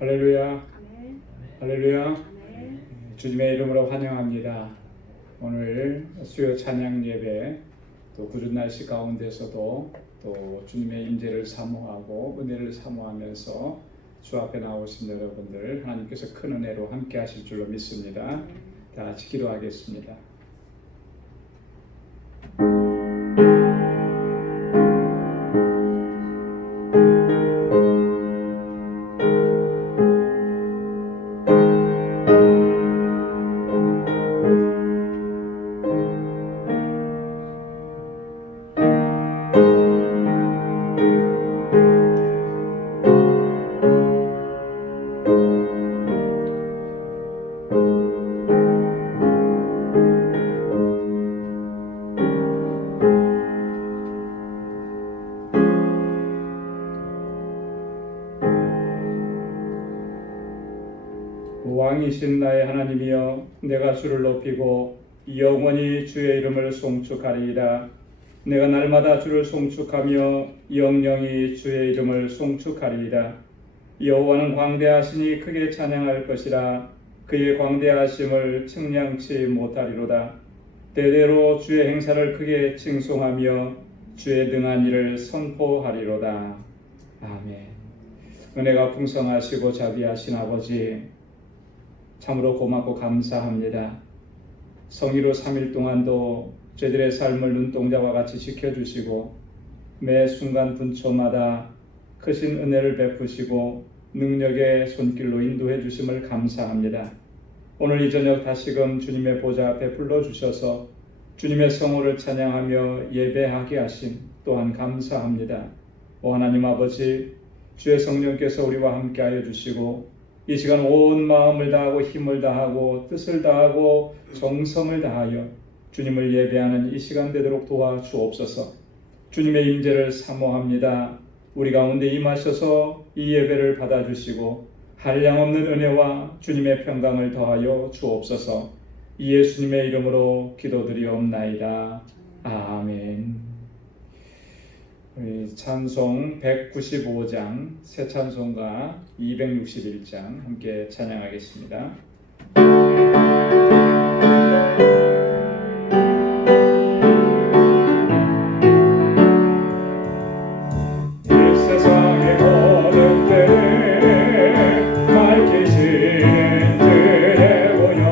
할렐루야, 아멘. 할렐루야. 아멘. 주님의 이름으로 환영합니다. 오늘 수요 찬양 예배, 또 구준 날씨 가운데서도 또 주님의 임재를 사모하고 은혜를 사모하면서 주 앞에 나오신 여러분들 하나님께서 큰 은혜로 함께 하실 줄로 믿습니다. 다 같이 기도하겠습니다. 왕이신 나의 하나님이여, 내가 주를 높이고 영원히 주의 이름을 송축하리이다. 내가 날마다 주를 송축하며 영영이 주의 이름을 송축하리이다. 여호와는 광대하시니 크게 찬양할 것이라. 그의 광대하심을 측량치 못하리로다. 대대로 주의 행사를 크게 칭송하며 주의 능한 일을 선포하리로다. 아멘. 은혜가 풍성하시고 자비하신 아버지, 참으로 고맙고 감사합니다. 성의로 3일 동안도 저희들의 삶을 눈동자와 같이 지켜주시고 매 순간 분초마다 크신 은혜를 베푸시고 능력의 손길로 인도해 주심을 감사합니다. 오늘 이 저녁 다시금 주님의 보좌 앞에 불러주셔서 주님의 성호를 찬양하며 예배하게 하심 또한 감사합니다. 오 하나님 아버지, 주의 성령께서 우리와 함께하여 주시고 이 시간 온 마음을 다하고 힘을 다하고 뜻을 다하고 정성을 다하여 주님을 예배하는 이 시간 되도록 도와주옵소서. 주님의 임재를 사모합니다. 우리 가운데 임하셔서 이 예배를 받아주시고 한량없는 은혜와 주님의 평강을 더하여 주옵소서. 이 예수님의 이름으로 기도드리옵나이다. 아멘. 우리 찬송 195장, 새 찬송가 261장 함께 찬양하겠습니다. 이 세상의 모든 때를 밝히신 그의 보혈,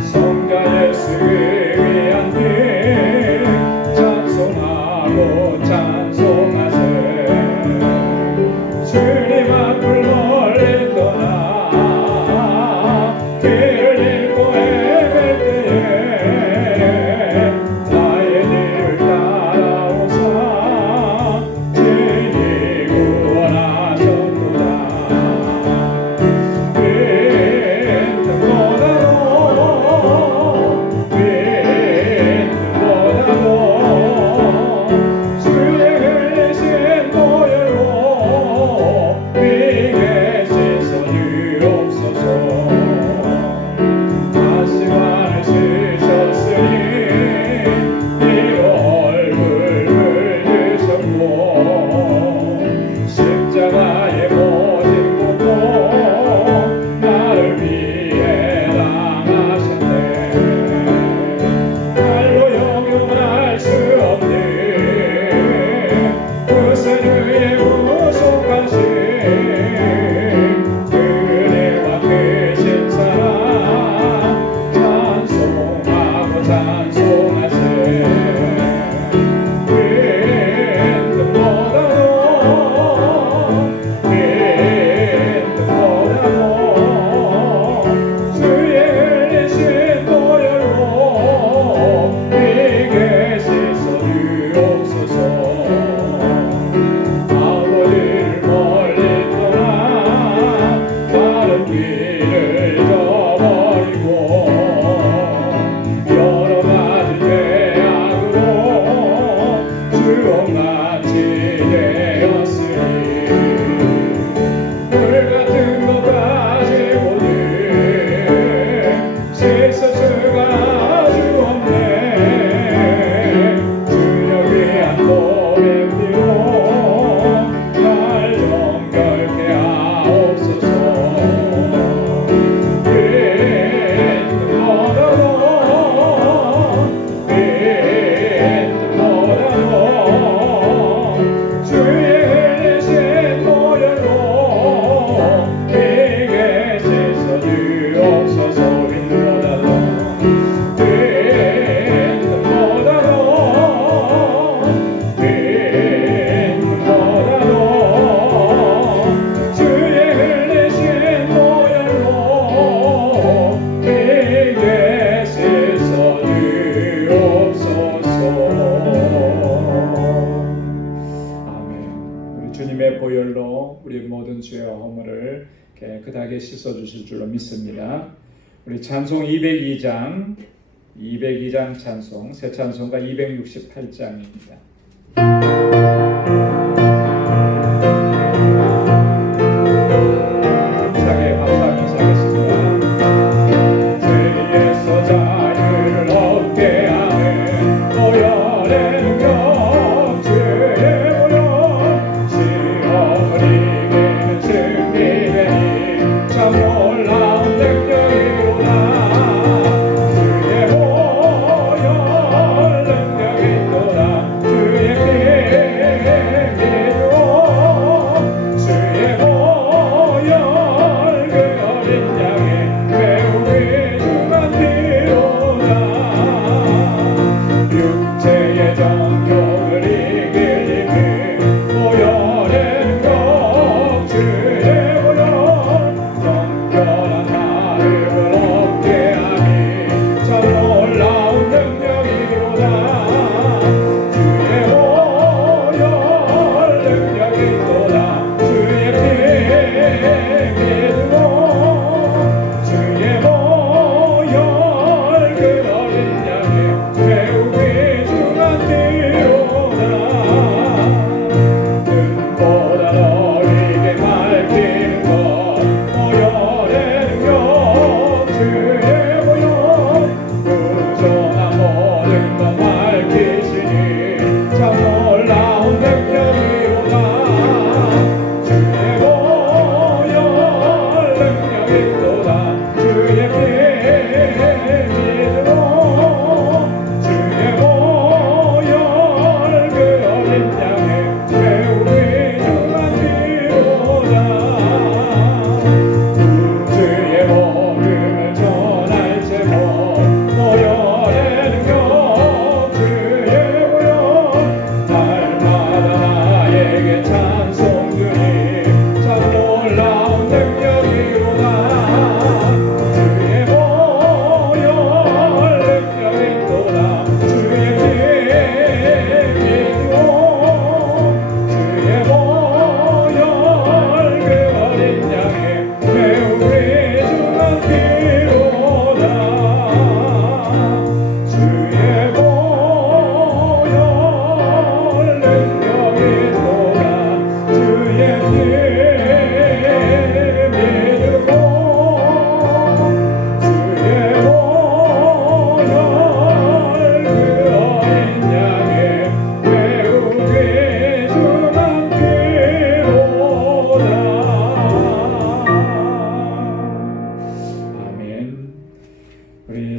성자 예수를 위한 길 찬송하고 찬송하세. 주님 앞을 멀리 떠나 그다게 씻어주실 줄로 믿습니다. 우리 찬송 202장 찬송, 새 찬송가 268장입니다.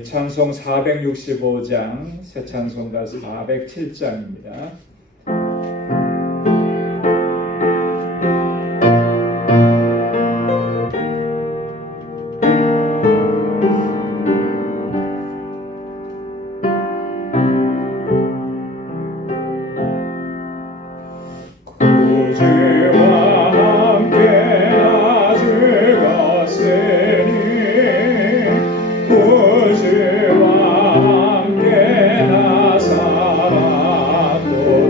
찬송 465장, 새 찬송가 407장입니다. 구주와 함께 나 살았도다.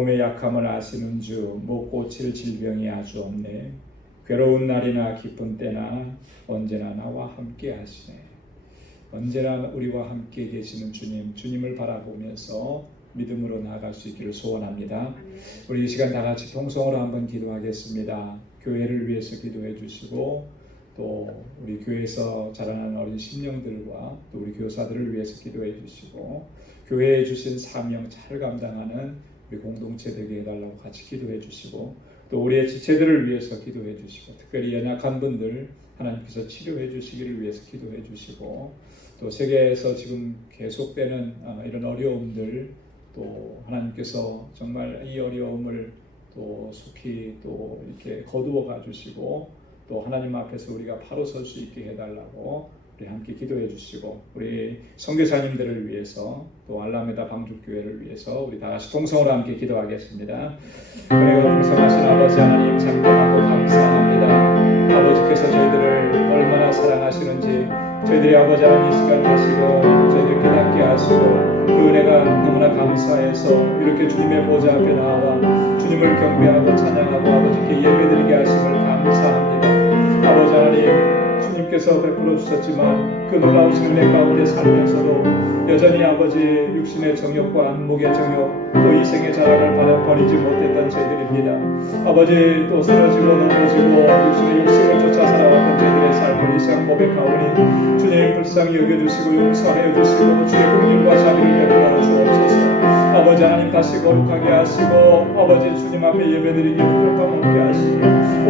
몸의 약함을 아시는 주, 못 고칠 질병이 아주 없네. 괴로운 날이나 기쁜 때나 언제나 나와 함께 하시네. 언제나 우리와 함께 계시는 주님, 주님을 바라보면서 믿음으로 나아갈 수 있기를 소원합니다. 우리 이 시간 다 같이 통성으로 한번 기도하겠습니다. 교회를 위해서 기도해 주시고, 또 우리 교회에서 자라나는 어린 심령들과 또 우리 교사들을 위해서 기도해 주시고, 교회에 주신 사명 잘 감당하는 우리 공동체 되게 해달라고 같이 기도해 주시고, 또 우리의 지체들을 위해서 기도해 주시고, 특별히 연약한 분들 하나님께서 치료해 주시기를 위해서 기도해 주시고, 또 세계에서 지금 계속되는 이런 어려움들, 또 하나님께서 정말 이 어려움을 또 속히 또 이렇게 거두어 가 주시고, 또 하나님 앞에서 우리가 바로 설 수 있게 해달라고 우리 함께 기도해 주시고, 우리 선교사님들을 위해서 또 알라메다 방주교회를 위해서 우리 다 같이 통성으로 함께 기도하겠습니다. 은혜가 풍성하신 아버지 하나님, 찬송하고 감사합니다. 아버지께서 저희들을 얼마나 사랑하시는지, 저희들이 아버지 하나님 이 시간 하시고 저희들 깨닫게 하시고, 그 은혜가 너무나 감사해서 이렇게 주님의 보좌 앞에 나와 주님을 경배하고 찬양하고 아버지께 예배드리게 하심을 감사합니다. 아버지 하나님, 주님께서 베풀어 주셨지만 그 놀라우신 은혜 가운데 살면서도 여전히 아버지 육신의 정욕과 안목의 정욕, 또 이생의 자랑을 버리지 못했던 저희들입니다. 아버지, 또 쓰러지고 넘어지고 육신의 욕심을 쫓아 살아왔던 저희들의 삶을 이 시간 고백하오니 주님 불쌍히 여겨주시고 용서하여 주시고 주의 긍휼과 자비를 베풀어 주옵소서. 아버지 하나님, 다시 거룩하게 하시고 아버지 주님 앞에 예배드리기 부족함 없게 하시고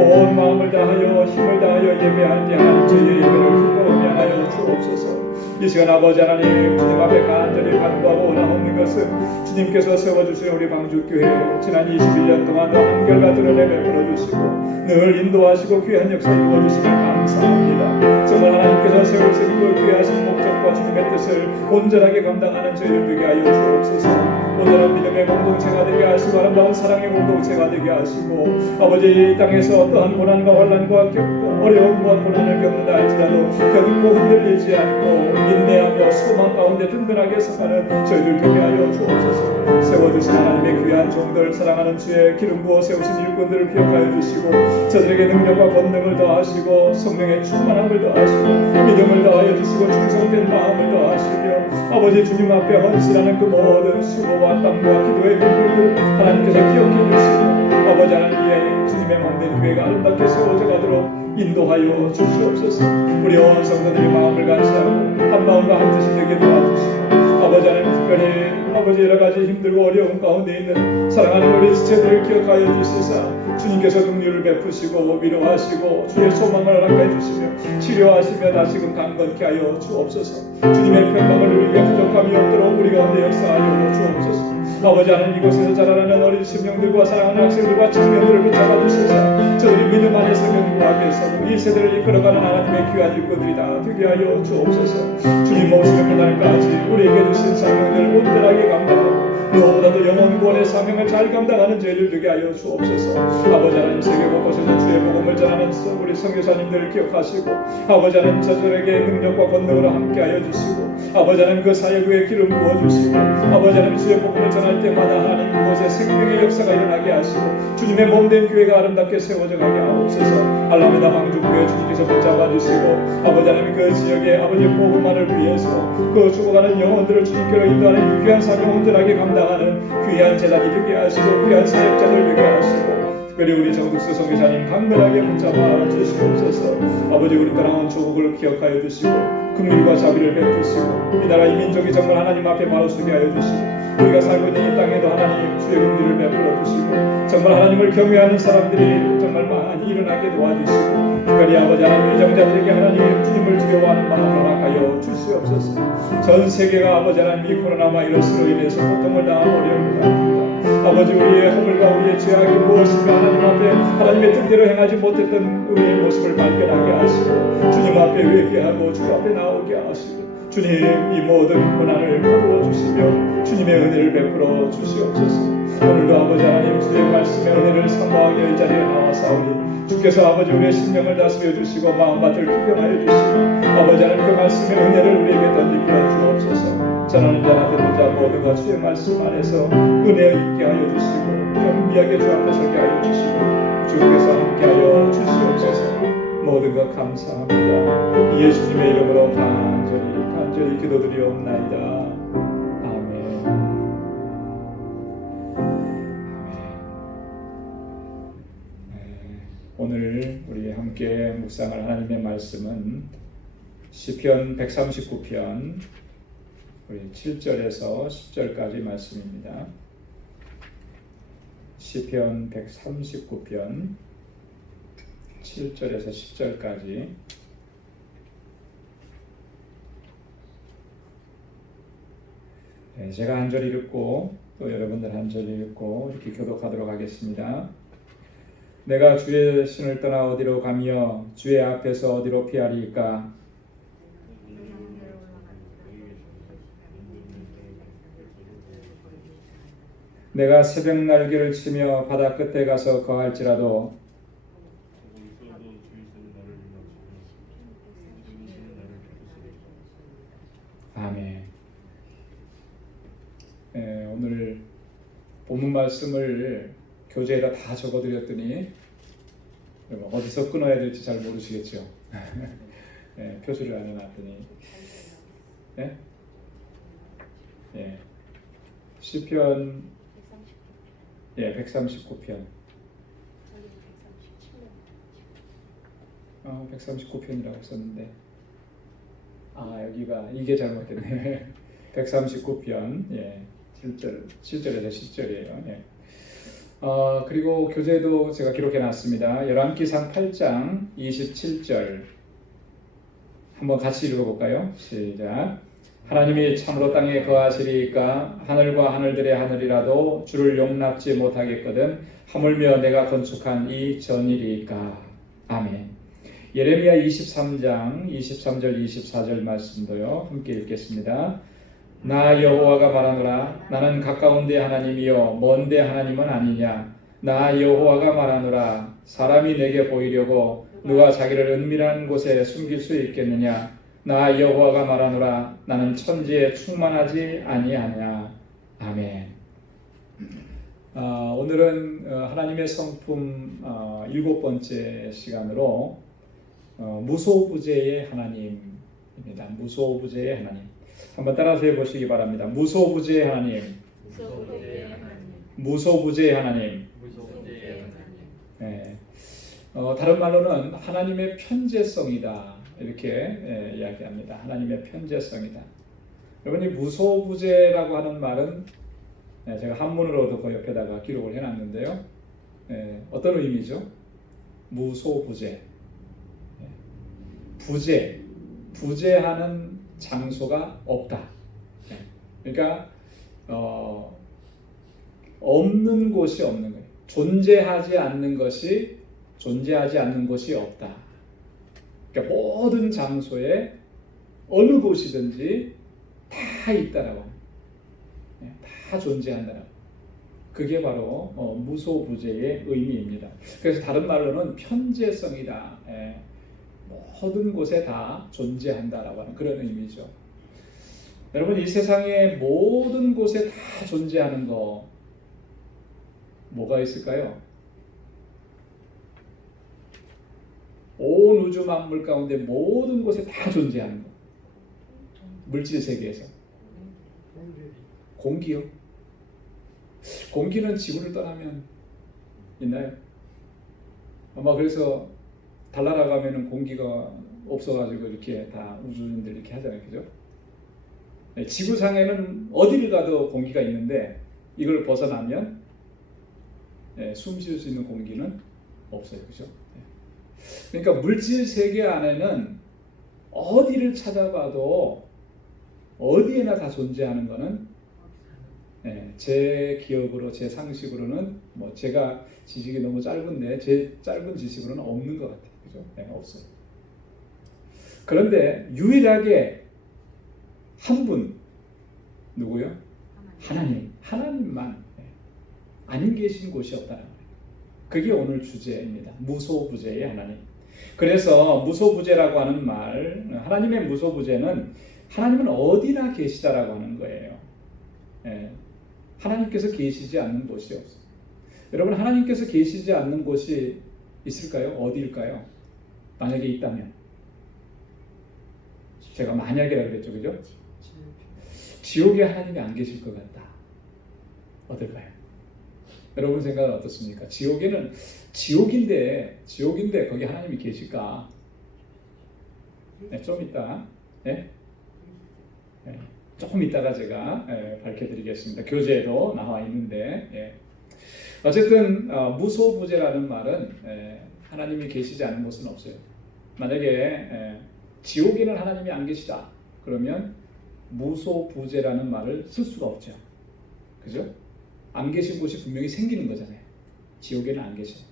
온 마음을 다하여 힘을 다하여 예배할 때 하나님 저희의 예배를 기뻐 음양하여 주옵소서. 이 시간 아버지 하나님, 주님 앞에 간절히 간구하고 원하옵는 것은 주님께서 세워주신 우리 방주교회 지난 21년 동안 한결같은 은혜 베풀어 주시고 늘 인도하시고 귀한 역사 이루어주심을 감사합니다. 정말 하나님께서 세우신 그 귀하신 목적과 주님의 뜻을 온전하게 감당하는 저희를 되게 하여 주옵소서. 온전한 믿음의 공동체가 되게 하시고 아름다운 사랑의 공동체가 되게 하시고, 아버지 이 땅에서 어떠한 고난과 환난과 어려움과 고난을 겪는다 할지라도 결코 흔들리지 않고 인내하며 소망 가운데 든든하게 서가는 저희들 되게 하여 주옵소서. 세워주신 하나님의 귀한 종들, 사랑하는 주의 기름 부어 세우신 일꾼들을 기억하여 주시고 저들에게 능력과 권능을 더하시고 성령의 충만함을 더하시고 믿음을 더하여 주시고 충성된 마음을 더하시며 아버지 주님 앞에 헌신하는 그 모든 수고와 땀과 기도의 눈물들 하나님께서 기억해 주시고 아버지 하나님의 주님의 몸된 교회가 아름답게 세워져 가도록 인도하여 주시옵소서. 우리 온 성도들의 마음을 간사하고 한 마음과 한 뜻이 되게 도와주시고 아버지 하나님, 특별히 아버지 여러 가지 힘들고 어려움 가운데 있는 사랑하는 우리 지체들을 기억하여 주시사 주님께서 긍휼을 베푸시고 위로하시고 주의 소망을 허락해 주시며 치료하시며 다시금 강건케 하여 주옵소서. 주님의 평강을 누리기에 부족함이 없도록 우리 가운데 역사하여 주옵소서. 아버지 하나님, 이곳에서 자라나는 어린 심령들과 사랑하는 학생들과 청년들을 붙잡아 주시사 저들이 믿음 안에서 견고하게 서고 이 세대를 이끌어가는 하나님의 귀한 일꾼들이 다 되게 하여 주옵소서. 주님 오시는 그날까지 우리에게 주신 사명을 온전하게 감당하고 무엇보다도 영원 구원의 사명을 잘 감당하는 저희를 되게 하여 주옵소서. 아버지 하나님, 세계 곳곳에서 주의 복음을 전하는 우리 선교사님들을 기억하시고 아버지 하나님, 저들에게 능력과 권능으로 함께하여 주시고 아버지 하나님, 그 사역에 기름 부어주시고 아버지 하나님, 주의 복음을 전할 때마다 하나님 그곳에 생명의 역사가 일어나게 하시고 주님의 몸된 교회가 아름답게 세워져 가게 하옵소서. 알라메다 방주교회 주님께서 붙잡아 주시고 아버지 하나님, 그 지역의 아버지 복음만을 위해서 그 죽어가는 영혼들을 주님께로 인도하는 귀한 사명 온전하게 감당하는 귀한 제단이 되게 하시고 귀한 사역자들 되게 하시고 특별히 우리 정국수 선교사님 강건하게 붙잡아 주시옵소서. 아버지, 우리 떠나온 조국을 기억하여 주시고 긍휼과 자비를 베푸시고 이 나라 이 민족이 정말 하나님 앞에 바로 서게 하여 주시고 우리가 살고 있는 이 땅에도 하나님 주의 긍휼을 베풀어 주시고 정말 하나님을 경외하는 사람들이 정말 많이 일어나게 도와주시고 특별히 아버지 하나님, 위정자들에게 하나님 주님을 두려워하는 마음을 허락하여 주시옵소서. 전 세계가 아버지 하나님 이 코로나 바이러스로 인해서 고통을 당하고 어려움을 당합니다. 아버지, 우리의 허물과 우리의 죄악이 무엇인가 하나님 앞에 하나님의 뜻대로 행하지 못했던 우리의 모습을 발견하게 하시고 주님 앞에 회개하고 주 앞에 나오게 하시고 주님 이 모든 고난을 거두어 주시며 주님의 은혜를 베풀어 주시옵소서. 오늘도 아버지 하나님 주의 말씀의 은혜를 사모하게 이 자리에 나와사오니 주께서 아버지 우리의 심령을 다스려 주시고 마음밭을 구경하여 주시고 아버지 하나님 그 말씀의 은혜를 우리에게 던지겨 주옵소서. 전하는 자나 듣는 자 모두가 주의 말씀 안에서 은혜 있게 하여 주시고 겸비하게 주 앞에 서게 하여 주시고 주께서 함께하여 주시옵소서. 모두가 감사합니다. 예수님의 이름으로 간절히 기도드리옵나이다. 아멘. 오늘 우리 함께 묵상할 하나님의 말씀은 시편 139편 우리 7절에서 10절까지 말씀입니다. 시편 139편 7절에서 10절까지 제가 한 절 읽고 또 여러분들 한 절 읽고 이렇게 교독하도록 하겠습니다. 내가 주의 신을 떠나 어디로 가며 주의 앞에서 어디로 피하리까? 내가 새벽 날개를 치며 바다 끝에 가서 거할지라도 아멘. 오늘 본문 말씀을 교재에다 다 적어드렸더니 어디서 끊어야 될지 잘 모르시겠죠. 표시를 안 해놨더니 시편 139편 139편이라고 썼는데 여기가 이게 잘못됐네. 139편 7절에서 10절이에요. 그리고 교재도 제가 기록해놨습니다. 열왕기상 8장 27절 한번 같이 읽어볼까요? 시작. 하나님이 참으로 땅에 거하시리이까 하늘과 하늘들의 하늘이라도 주를 용납지 못하겠거든 하물며 내가 건축한 이 전이리이까. 아멘. 예레미야 23장 23절 24절 말씀도요 함께 읽겠습니다. 나 여호와가 말하노라 나는 가까운 데 하나님이요 먼 데 하나님은 아니냐. 나 여호와가 말하노라 사람이 내게 보이려고 누가 자기를 은밀한 곳에 숨길 수 있겠느냐. 나 여호와가 말하노라 나는 천지에 충만하지 아니하냐. 아멘. 오늘은 하나님의 성품 7번째 시간으로 무소부재의 하나님입니다. 무소부재의 하나님. 한번 따라서 해보시기 바랍니다. 무소부재의 하나님. 무소부재의 하나님. 다른 말로는 하나님의 편재성이다. 이렇게 이야기합니다. 하나님의 편재성이다. 여러분, 이 무소부재라고 하는 말은 제가 한문으로도 그 옆에다가 기록을 해놨는데요. 어떤 의미죠? 무소부재. 부재하는 장소가 없다. 그러니까 없는 곳이 없는 거예요. 존재하지 않는 곳이 없다. 그러니까 모든 장소에 어느 곳이든지 다 있다라고 합니다. 다 존재한다라고. 그게 바로 무소부재의 의미입니다. 그래서 다른 말로는 편재성이다. 모든 곳에 다 존재한다라고 하는 그런 의미죠. 여러분, 이 세상의 모든 곳에 다 존재하는 거 뭐가 있을까요? 온 우주 만물 가운데 모든 곳에 다 존재하는 거. 물질 세계에서. 공기요? 공기는 지구를 떠나면 있나요? 아마 그래서 달 날아가면은 공기가 없어가지고 이렇게 다 우주인들 이렇게 하잖아요, 그죠? 지구상에는 어디를 가도 공기가 있는데 이걸 벗어나면 숨 쉴 수 있는 공기는 없어요, 그죠? 그러니까 물질 세계 안에는 어디를 찾아봐도 어디에나 다 존재하는 거는 제 기억으로 제 상식으로는 뭐 제가 지식이 너무 짧은데 제 짧은 지식으로는 없는 것 같아요, 그죠? 없어요. 그런데 유일하게 한 분 누구요? 하나님만 안 계신 곳이 없다는 거예요. 그게 오늘 주제입니다. 무소부재의 하나님. 그래서 무소부재라고 하는 말, 하나님의 무소부재는 하나님은 어디나 계시다라고 하는 거예요. 예. 하나님께서 계시지 않는 곳이 없어요. 여러분, 하나님께서 계시지 않는 곳이 있을까요? 어디일까요? 만약에 있다면, 제가 만약이라고 그랬죠, 그죠? 지옥에 하나님이 안 계실 것 같다. 어떨까요? 여러분 생각은 어떻습니까? 지옥에는 지옥인데 거기 하나님이 계실까? 네, 좀 이따, 네? 네, 조금 이따가 제가 밝혀드리겠습니다. 교재에도 나와 있는데, 어쨌든 무소부재라는 말은 하나님이 계시지 않은 곳은 없어요. 만약에 지옥에는 하나님이 안 계시다 그러면 무소부재라는 말을 쓸 수가 없죠. 그죠? 안 계신 곳이 분명히 생기는 거잖아요. 지옥에는 안 계셔요.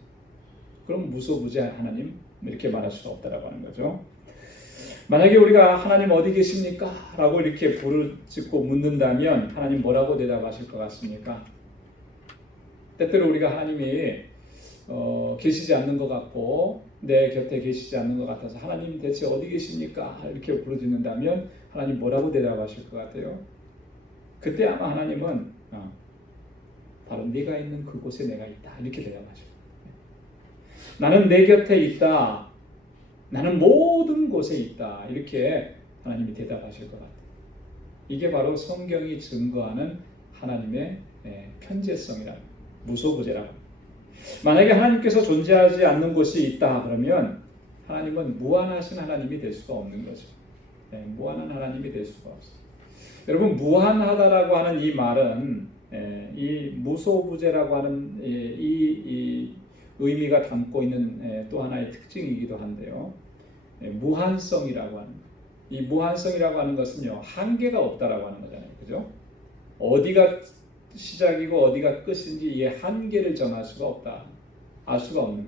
그럼 무소부재 하나님 이렇게 말할 수가 없다라고 하는 거죠. 만약에 우리가 하나님 어디 계십니까? 라고 이렇게 부르짖고 묻는다면 하나님 뭐라고 대답하실 것 같습니까? 때때로 우리가 하나님이 계시지 않는 것 같고 내 곁에 계시지 않는 것 같아서 하나님 대체 어디 계십니까? 이렇게 부르짖는다면 하나님 뭐라고 대답하실 것 같아요? 그때 아마 하나님은 바로 네가 있는 그곳에 내가 있다 이렇게 대답하죠. 나는 내 곁에 있다. 나는 모든 곳에 있다. 이렇게 하나님이 대답하실 것 같아요. 이게 바로 성경이 증거하는 하나님의 편재성이라는 무소부재라고. 만약에 하나님께서 존재하지 않는 곳이 있다 그러면 하나님은 무한하신 하나님이 될 수가 없는 거죠. 무한한 하나님이 될 수가 없어요. 여러분, 무한하다라고 하는 이 말은 이 무소부재라고 하는 이 의미가 담고 있는 또 하나의 특징이기도 한데요. 무한성이라고 하는 이 무한성이라고 하는 것은요, 한계가 없다라고 하는 거잖아요. 그죠? 어디가 시작이고 어디가 끝인지 이 한계를 정할 수가 없다. 알 수가 없는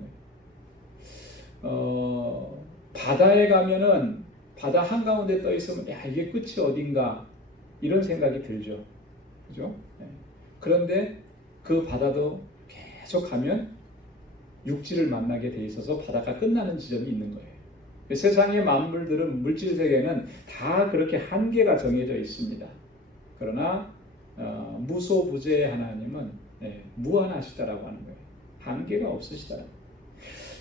거예요. 바다에 가면은 바다 한가운데 떠 있으면 야, 이게 끝이 어딘가 이런 생각이 들죠. 그죠? 그런데 그 바다도 계속 가면 육지를 만나게 돼 있어서 바다가 끝나는 지점이 있는 거예요. 세상의 만물들은 물질 세계는 다 그렇게 한계가 정해져 있습니다. 그러나 무소부재의 하나님은 무한하시다라고 하는 거예요. 한계가 없으시다.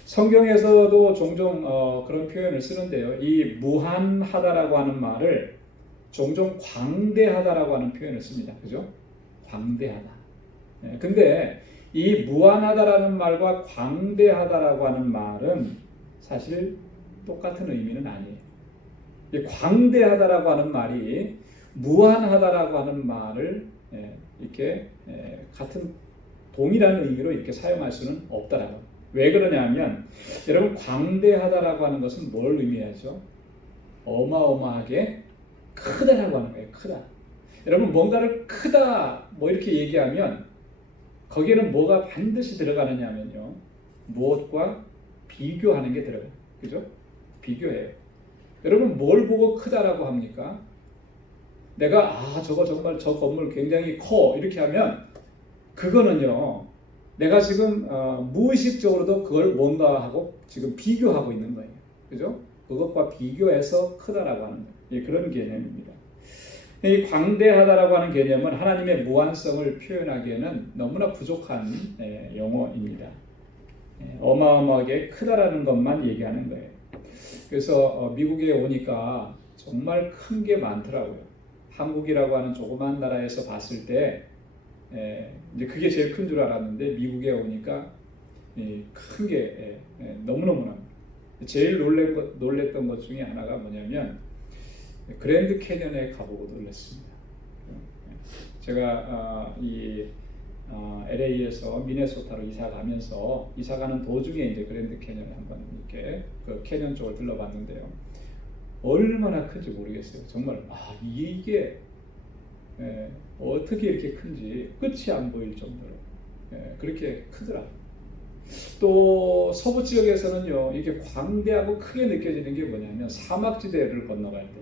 성경에서도 종종 그런 표현을 쓰는데요. 이 무한하다라고 하는 말을 종종 광대하다라고 하는 표현을 씁니다. 그죠? 광대하다. 근데 이 무한하다라는 말과 광대하다라고 하는 말은 사실 똑같은 의미는 아니에요. 이 광대하다라고 하는 말이 무한하다라고 하는 말을 이렇게 같은 동일한 의미로 이렇게 사용할 수는 없다라고. 왜 그러냐면 여러분, 광대하다라고 하는 것은 뭘 의미하죠? 어마어마하게 크다라고 하는 거예요. 크다. 여러분, 뭔가를 크다 뭐 이렇게 얘기하면 거기에는 뭐가 반드시 들어가느냐면요, 무엇과 비교하는 게 들어가요. 그죠? 비교해요. 여러분, 뭘 보고 크다라고 합니까? 내가 저거 정말 저 건물 굉장히 커 이렇게 하면 그거는요, 내가 지금 무의식적으로도 그걸 뭔가 하고 지금 비교하고 있는 거예요. 그죠? 그것과 비교해서 크다라고 하는 거예요. 그런 개념입니다. 이 광대하다라고 하는 개념은 하나님의 무한성을 표현하기에는 너무나 부족한 용어입니다. 어마어마하게 크다라는 것만 얘기하는 거예요. 그래서 미국에 오니까 정말 큰 게 많더라고요. 한국이라고 하는 조그만 나라에서 봤을 때 이제 그게 제일 큰 줄 알았는데 미국에 오니까 큰 게 너무너무 많아요. 제일 놀랬던 것 중에 하나가 뭐냐면 그랜드 캐년에 가보고 놀랐습니다. 제가 LA에서 미네소타로 이사 가는 도중에 이제 그랜드 캐년을 한번 이렇게 그 캐년 쪽을 들러봤는데요. 얼마나 큰지 모르겠어요. 정말 이게 어떻게 이렇게 큰지 끝이 안 보일 정도로 그렇게 크더라고요. 또 서부 지역에서는요, 이게 광대하고 크게 느껴지는 게 뭐냐면 사막지대를 건너갈 때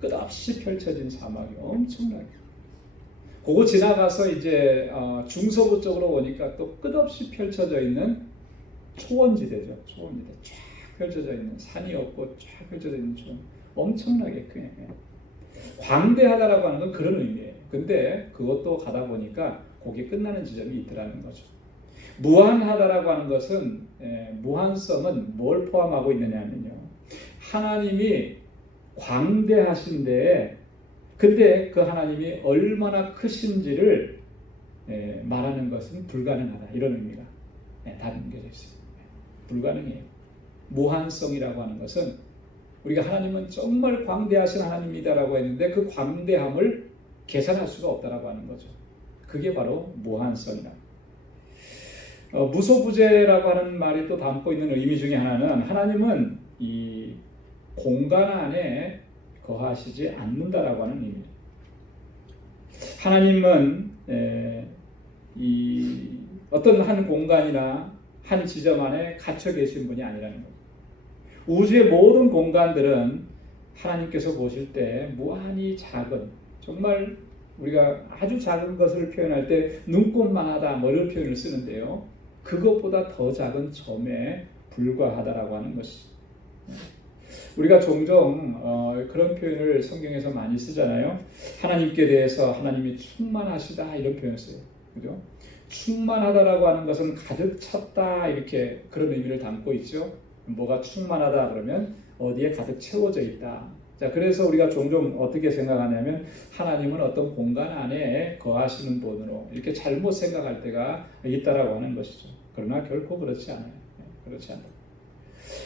끝없이 펼쳐진 사막이 엄청나게, 그거 지나가서 이제 중서부 쪽으로 오니까 또 끝없이 펼쳐져 있는 초원지대죠. 초원지대 쫙 펼쳐져 있는, 산이 없고 쫙 펼쳐져 있는 초원, 엄청나게 크게. 광대하다라고 하는 건 그런 의미예요. 근데 그것도 가다 보니까 거기에 끝나는 지점이 있더라는 거죠. 무한하다라고 하는 것은 무한성은 뭘 포함하고 있느냐면요. 하나님이 광대하신데 근데 그 하나님이 얼마나 크신지를 말하는 것은 불가능하다. 이런 의미가 다 담겨져 있어요. 불가능해요. 무한성이라고 하는 것은 우리가 하나님은 정말 광대하신 하나님이다라고 했는데 그 광대함을 계산할 수가 없다라고 하는 거죠. 그게 바로 무한성이다. 무소부재라고 하는 말이 또 담고 있는 의미 중에 하나는 하나님은 이 공간 안에 거하시지 않는다라고 하는 의미입니다. 하나님은 이 어떤 한 공간이나 한 지점 안에 갇혀 계신 분이 아니라는 거죠. 우주의 모든 공간들은 하나님께서 보실 때 무한히 작은, 정말 우리가 아주 작은 것을 표현할 때 눈꽃만하다 뭐 이런 표현을 쓰는데요. 그것보다 더 작은 점에 불과하다라고 하는 것이죠. 우리가 종종 그런 표현을 성경에서 많이 쓰잖아요. 하나님께 대해서 하나님이 충만하시다 이런 표현을 써요. 그죠? 충만하다라고 하는 것은 가득 찼다 이렇게 그런 의미를 담고 있죠. 뭐가 충만하다 그러면 어디에 가득 채워져 있다. 자, 그래서 우리가 종종 어떻게 생각하냐면 하나님은 어떤 공간 안에 거하시는 분으로 이렇게 잘못 생각할 때가 있다라고 하는 것이죠. 그러나 결코 그렇지 않아요. 그렇지 않아요.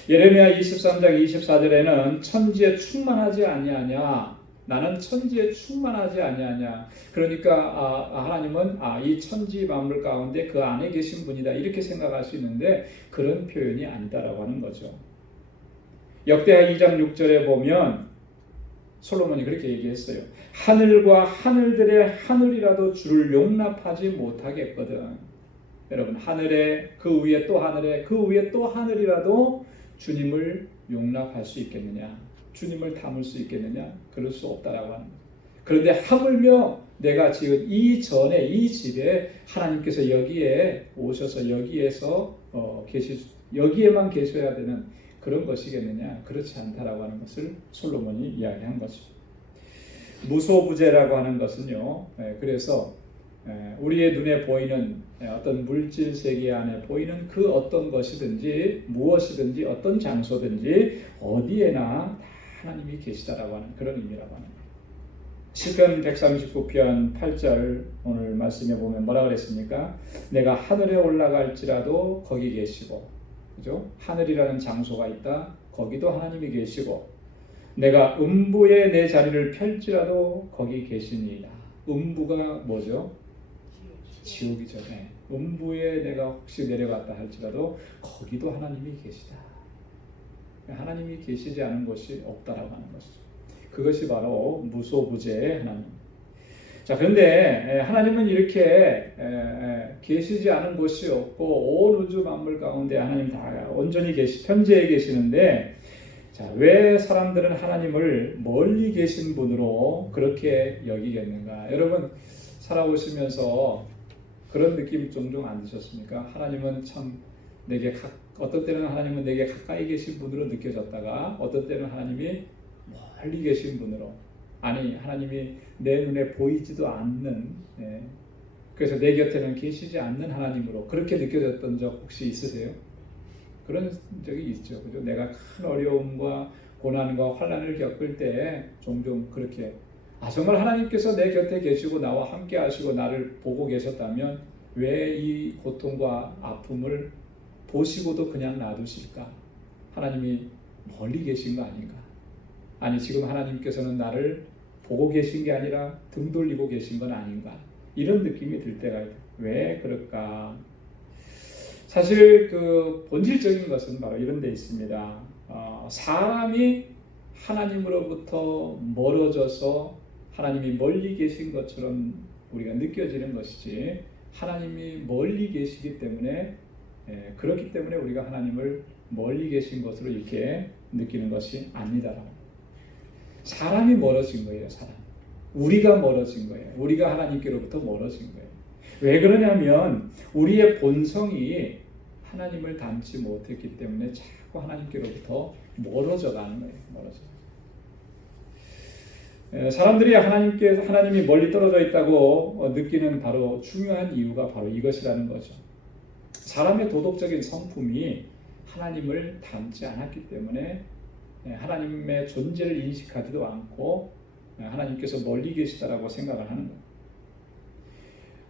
예레미야 23장 24절에는 천지에 충만하지 아니하냐. 나는 천지에 충만하지 아니하냐. 그러니까 하나님은 이 천지 만물 가운데 그 안에 계신 분이다 이렇게 생각할 수 있는데 그런 표현이 아니다라고 하는 거죠. 역대하 2장 6절에 보면 솔로몬이 그렇게 얘기했어요. 하늘과 하늘들의 하늘이라도 주를 용납하지 못하겠거든. 여러분 하늘에 그 위에 또 하늘에 그 위에 또 하늘이라도 주님을 용납할 수 있겠느냐? 주님을 담을 수 있겠느냐? 그럴 수 없다라고 하는 거예요. 그런데 하물며 내가 지금 이 전에 이 집에 하나님께서 여기에 오셔서 여기에서 여기에만 계셔야 되는 그런 것이겠느냐? 그렇지 않다라고 하는 것을 솔로몬이 이야기한 거죠. 무소부재라고 하는 것은요. 그래서 우리의 눈에 보이는 어떤 물질 세계 안에 보이는 그 어떤 것이든지 무엇이든지 어떤 장소든지 어디에나 다 하나님이 계시다라고 하는 그런 의미라고 하는 거예요. 시편 139편 8절 오늘 말씀에 보면 뭐라 그랬습니까? 내가 하늘에 올라갈지라도 거기 계시고, 그죠? 하늘이라는 장소가 있다. 거기도 하나님이 계시고, 내가 음부에 내 자리를 펼지라도 거기 계시니이다. 음부가 뭐죠? 지옥이죠. 음부에 내가 혹시 내려갔다 할지라도 거기도 하나님이 계시다. 하나님이 계시지 않은 곳이 없다라고 하는 것이죠. 그것이 바로 무소부재의 하나님. 자, 그런데 하나님은 이렇게 계시지 않은 곳이 없고 온 우주 만물 가운데 하나님 다 온전히 편재해 계시는데, 자, 왜 사람들은 하나님을 멀리 계신 분으로 그렇게 여기겠는가? 여러분 살아오시면서 그런 느낌 종종 안 드셨습니까? 하나님은 참 내게 어떤 때는 하나님은 내게 가까이 계신 분으로 느껴졌다가 어떤 때는 하나님이 멀리 계신 분으로, 아니 하나님이 내 눈에 보이지도 않는, 그래서 내 곁에는 계시지 않는 하나님으로 그렇게 느껴졌던 적 혹시 있으세요? 그런 적이 있죠. 그죠? 내가 큰 어려움과 고난과 환난을 겪을 때 종종 그렇게 정말 하나님께서 내 곁에 계시고 나와 함께 하시고 나를 보고 계셨다면 왜 이 고통과 아픔을 보시고도 그냥 놔두실까? 하나님이 멀리 계신 거 아닌가? 아니 지금 하나님께서는 나를 보고 계신 게 아니라 등 돌리고 계신 건 아닌가? 이런 느낌이 들 때가 왜 그럴까? 사실 그 본질적인 것은 바로 이런 데 있습니다. 사람이 하나님으로부터 멀어져서 하나님이 멀리 계신 것처럼 우리가 느껴지는 것이지, 하나님이 멀리 계시기 때문에 그렇기 때문에 우리가 하나님을 멀리 계신 것으로 이렇게 느끼는 것이 아니다. 사람이 멀어진 거예요. 사람. 우리가 멀어진 거예요. 우리가 하나님께로부터 멀어진 거예요. 왜 그러냐면 우리의 본성이 하나님을 닮지 못했기 때문에 자꾸 하나님께로부터 멀어져 가는 거예요. 멀어져. 사람들이 하나님이 멀리 떨어져 있다고 느끼는 바로 중요한 이유가 바로 이것이라는 거죠. 사람의 도덕적인 성품이 하나님을 닮지 않았기 때문에 하나님의 존재를 인식하지도 않고 하나님께서 멀리 계시다라고 생각을 하는 거예요.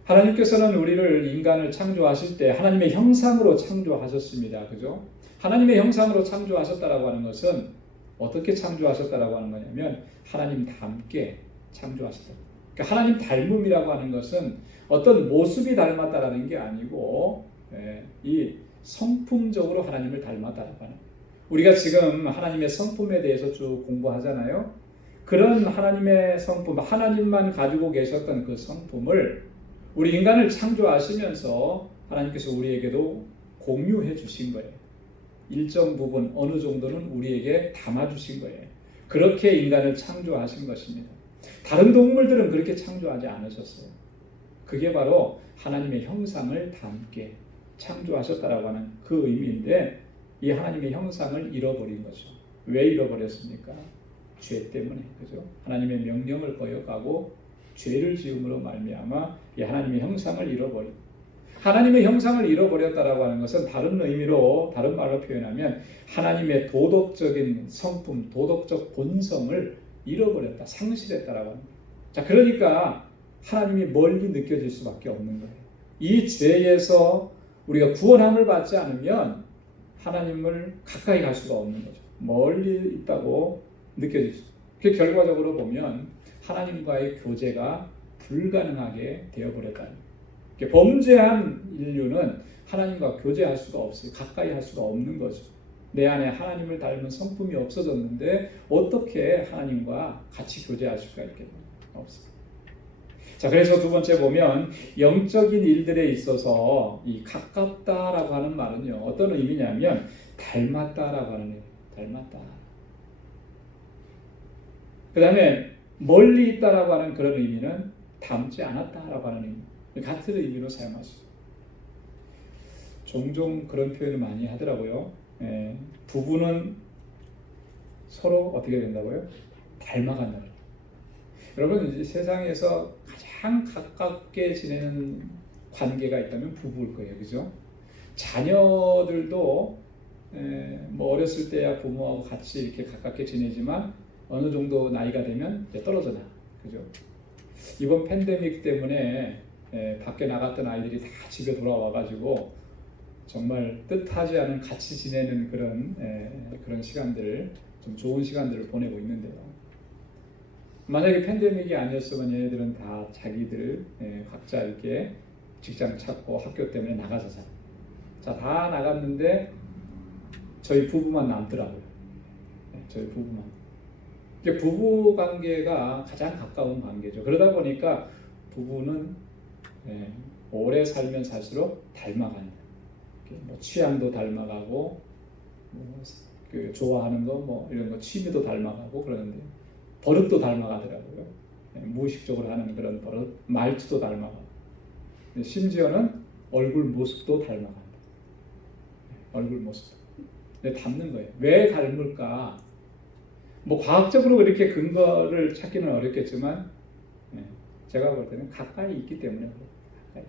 하나님께서는 우리를 인간을 창조하실 때 하나님의 형상으로 창조하셨습니다. 그죠? 하나님의 형상으로 창조하셨다라고 하는 것은 어떻게 창조하셨다라고 하는 거냐면 하나님 닮게 창조하셨다. 그러니까 하나님 닮음이라고 하는 것은 어떤 모습이 닮았다라는 게 아니고 이 성품적으로 하나님을 닮았다라고 하는 거예요. 우리가 지금 하나님의 성품에 대해서 쭉 공부하잖아요. 그런 하나님의 성품, 하나님만 가지고 계셨던 그 성품을 우리 인간을 창조하시면서 하나님께서 우리에게도 공유해 주신 거예요. 일정 부분 어느 정도는 우리에게 담아주신 거예요. 그렇게 인간을 창조하신 것입니다. 다른 동물들은 그렇게 창조하지 않으셨어요. 그게 바로 하나님의 형상을 담게 창조하셨다라고 하는 그 의미인데 이 하나님의 형상을 잃어버린 거죠. 왜 잃어버렸습니까? 죄 때문에. 그죠? 하나님의 명령을 거역하고 죄를 지음으로 말미암아 이 하나님의 형상을 잃어버린. 하나님의 형상을 잃어버렸다라고 하는 것은 다른 의미로, 다른 말로 표현하면 하나님의 도덕적인 성품, 도덕적 본성을 잃어버렸다, 상실했다라고 합니다. 자, 그러니까 하나님이 멀리 느껴질 수밖에 없는 거예요. 이 죄에서 우리가 구원함을 받지 않으면 하나님을 가까이 갈 수가 없는 거죠. 멀리 있다고 느껴지죠. 그 결과적으로 보면 하나님과의 교제가 불가능하게 되어버렸다는 거예요. 범죄한 인류는 하나님과 교제할 수가 없어요. 가까이 할 수가 없는 거죠. 내 안에 하나님을 닮은 성품이 없어졌는데 어떻게 하나님과 같이 교제할 수가 있겠나요? 없어요. 자, 그래서 두 번째 보면 영적인 일들에 있어서 이 가깝다라고 하는 말은요, 어떤 의미냐면 닮았다라고 하는 의미, 닮았다. 그 다음에 멀리 있다라고 하는 그런 의미는 닮지 않았다라고 하는 의미, 같은 의미로 사용하죠. 종종 그런 표현을 많이 하더라고요. 부부는 서로 어떻게 된다고요? 닮아간다. 여러분, 이제 세상에서 가장 가깝게 지내는 관계가 있다면 부부일 거예요, 그죠? 자녀들도 뭐 어렸을 때야 부모하고 같이 이렇게 가깝게 지내지만 어느 정도 나이가 되면 이제 떨어져 나, 그죠? 이번 팬데믹 때문에 밖에 나갔던 아이들이 다 집에 돌아와가지고 정말 뜻하지 않은 같이 지내는 그런 시간들을, 좀 좋은 시간들을 보내고 있는데요. 만약에 팬데믹이 아니었으면 얘네들은 다 자기들 각자 이렇게 직장 찾고 학교 때문에 나가서 자. 자, 다 나갔는데 저희 부부만 남더라고요. 저희 부부만. 이게 부부 관계가 가장 가까운 관계죠. 그러다 보니까 부부는 오래 살면 살수록 닮아가는. 뭐 취향도 닮아가고, 그 좋아하는 거, 뭐 이런 거 취미도 닮아가고 그러는데. 버릇도 닮아가더라고요. 무의식적으로 하는 그런 버릇, 말투도 닮아가고, 심지어는 얼굴 모습도 닮아간다. 얼굴 모습도. 닮는 거예요. 왜 닮을까? 뭐 과학적으로 그렇게 근거를 찾기는 어렵겠지만, 제가 볼 때는 가까이 있기 때문에 그래요. 가까이.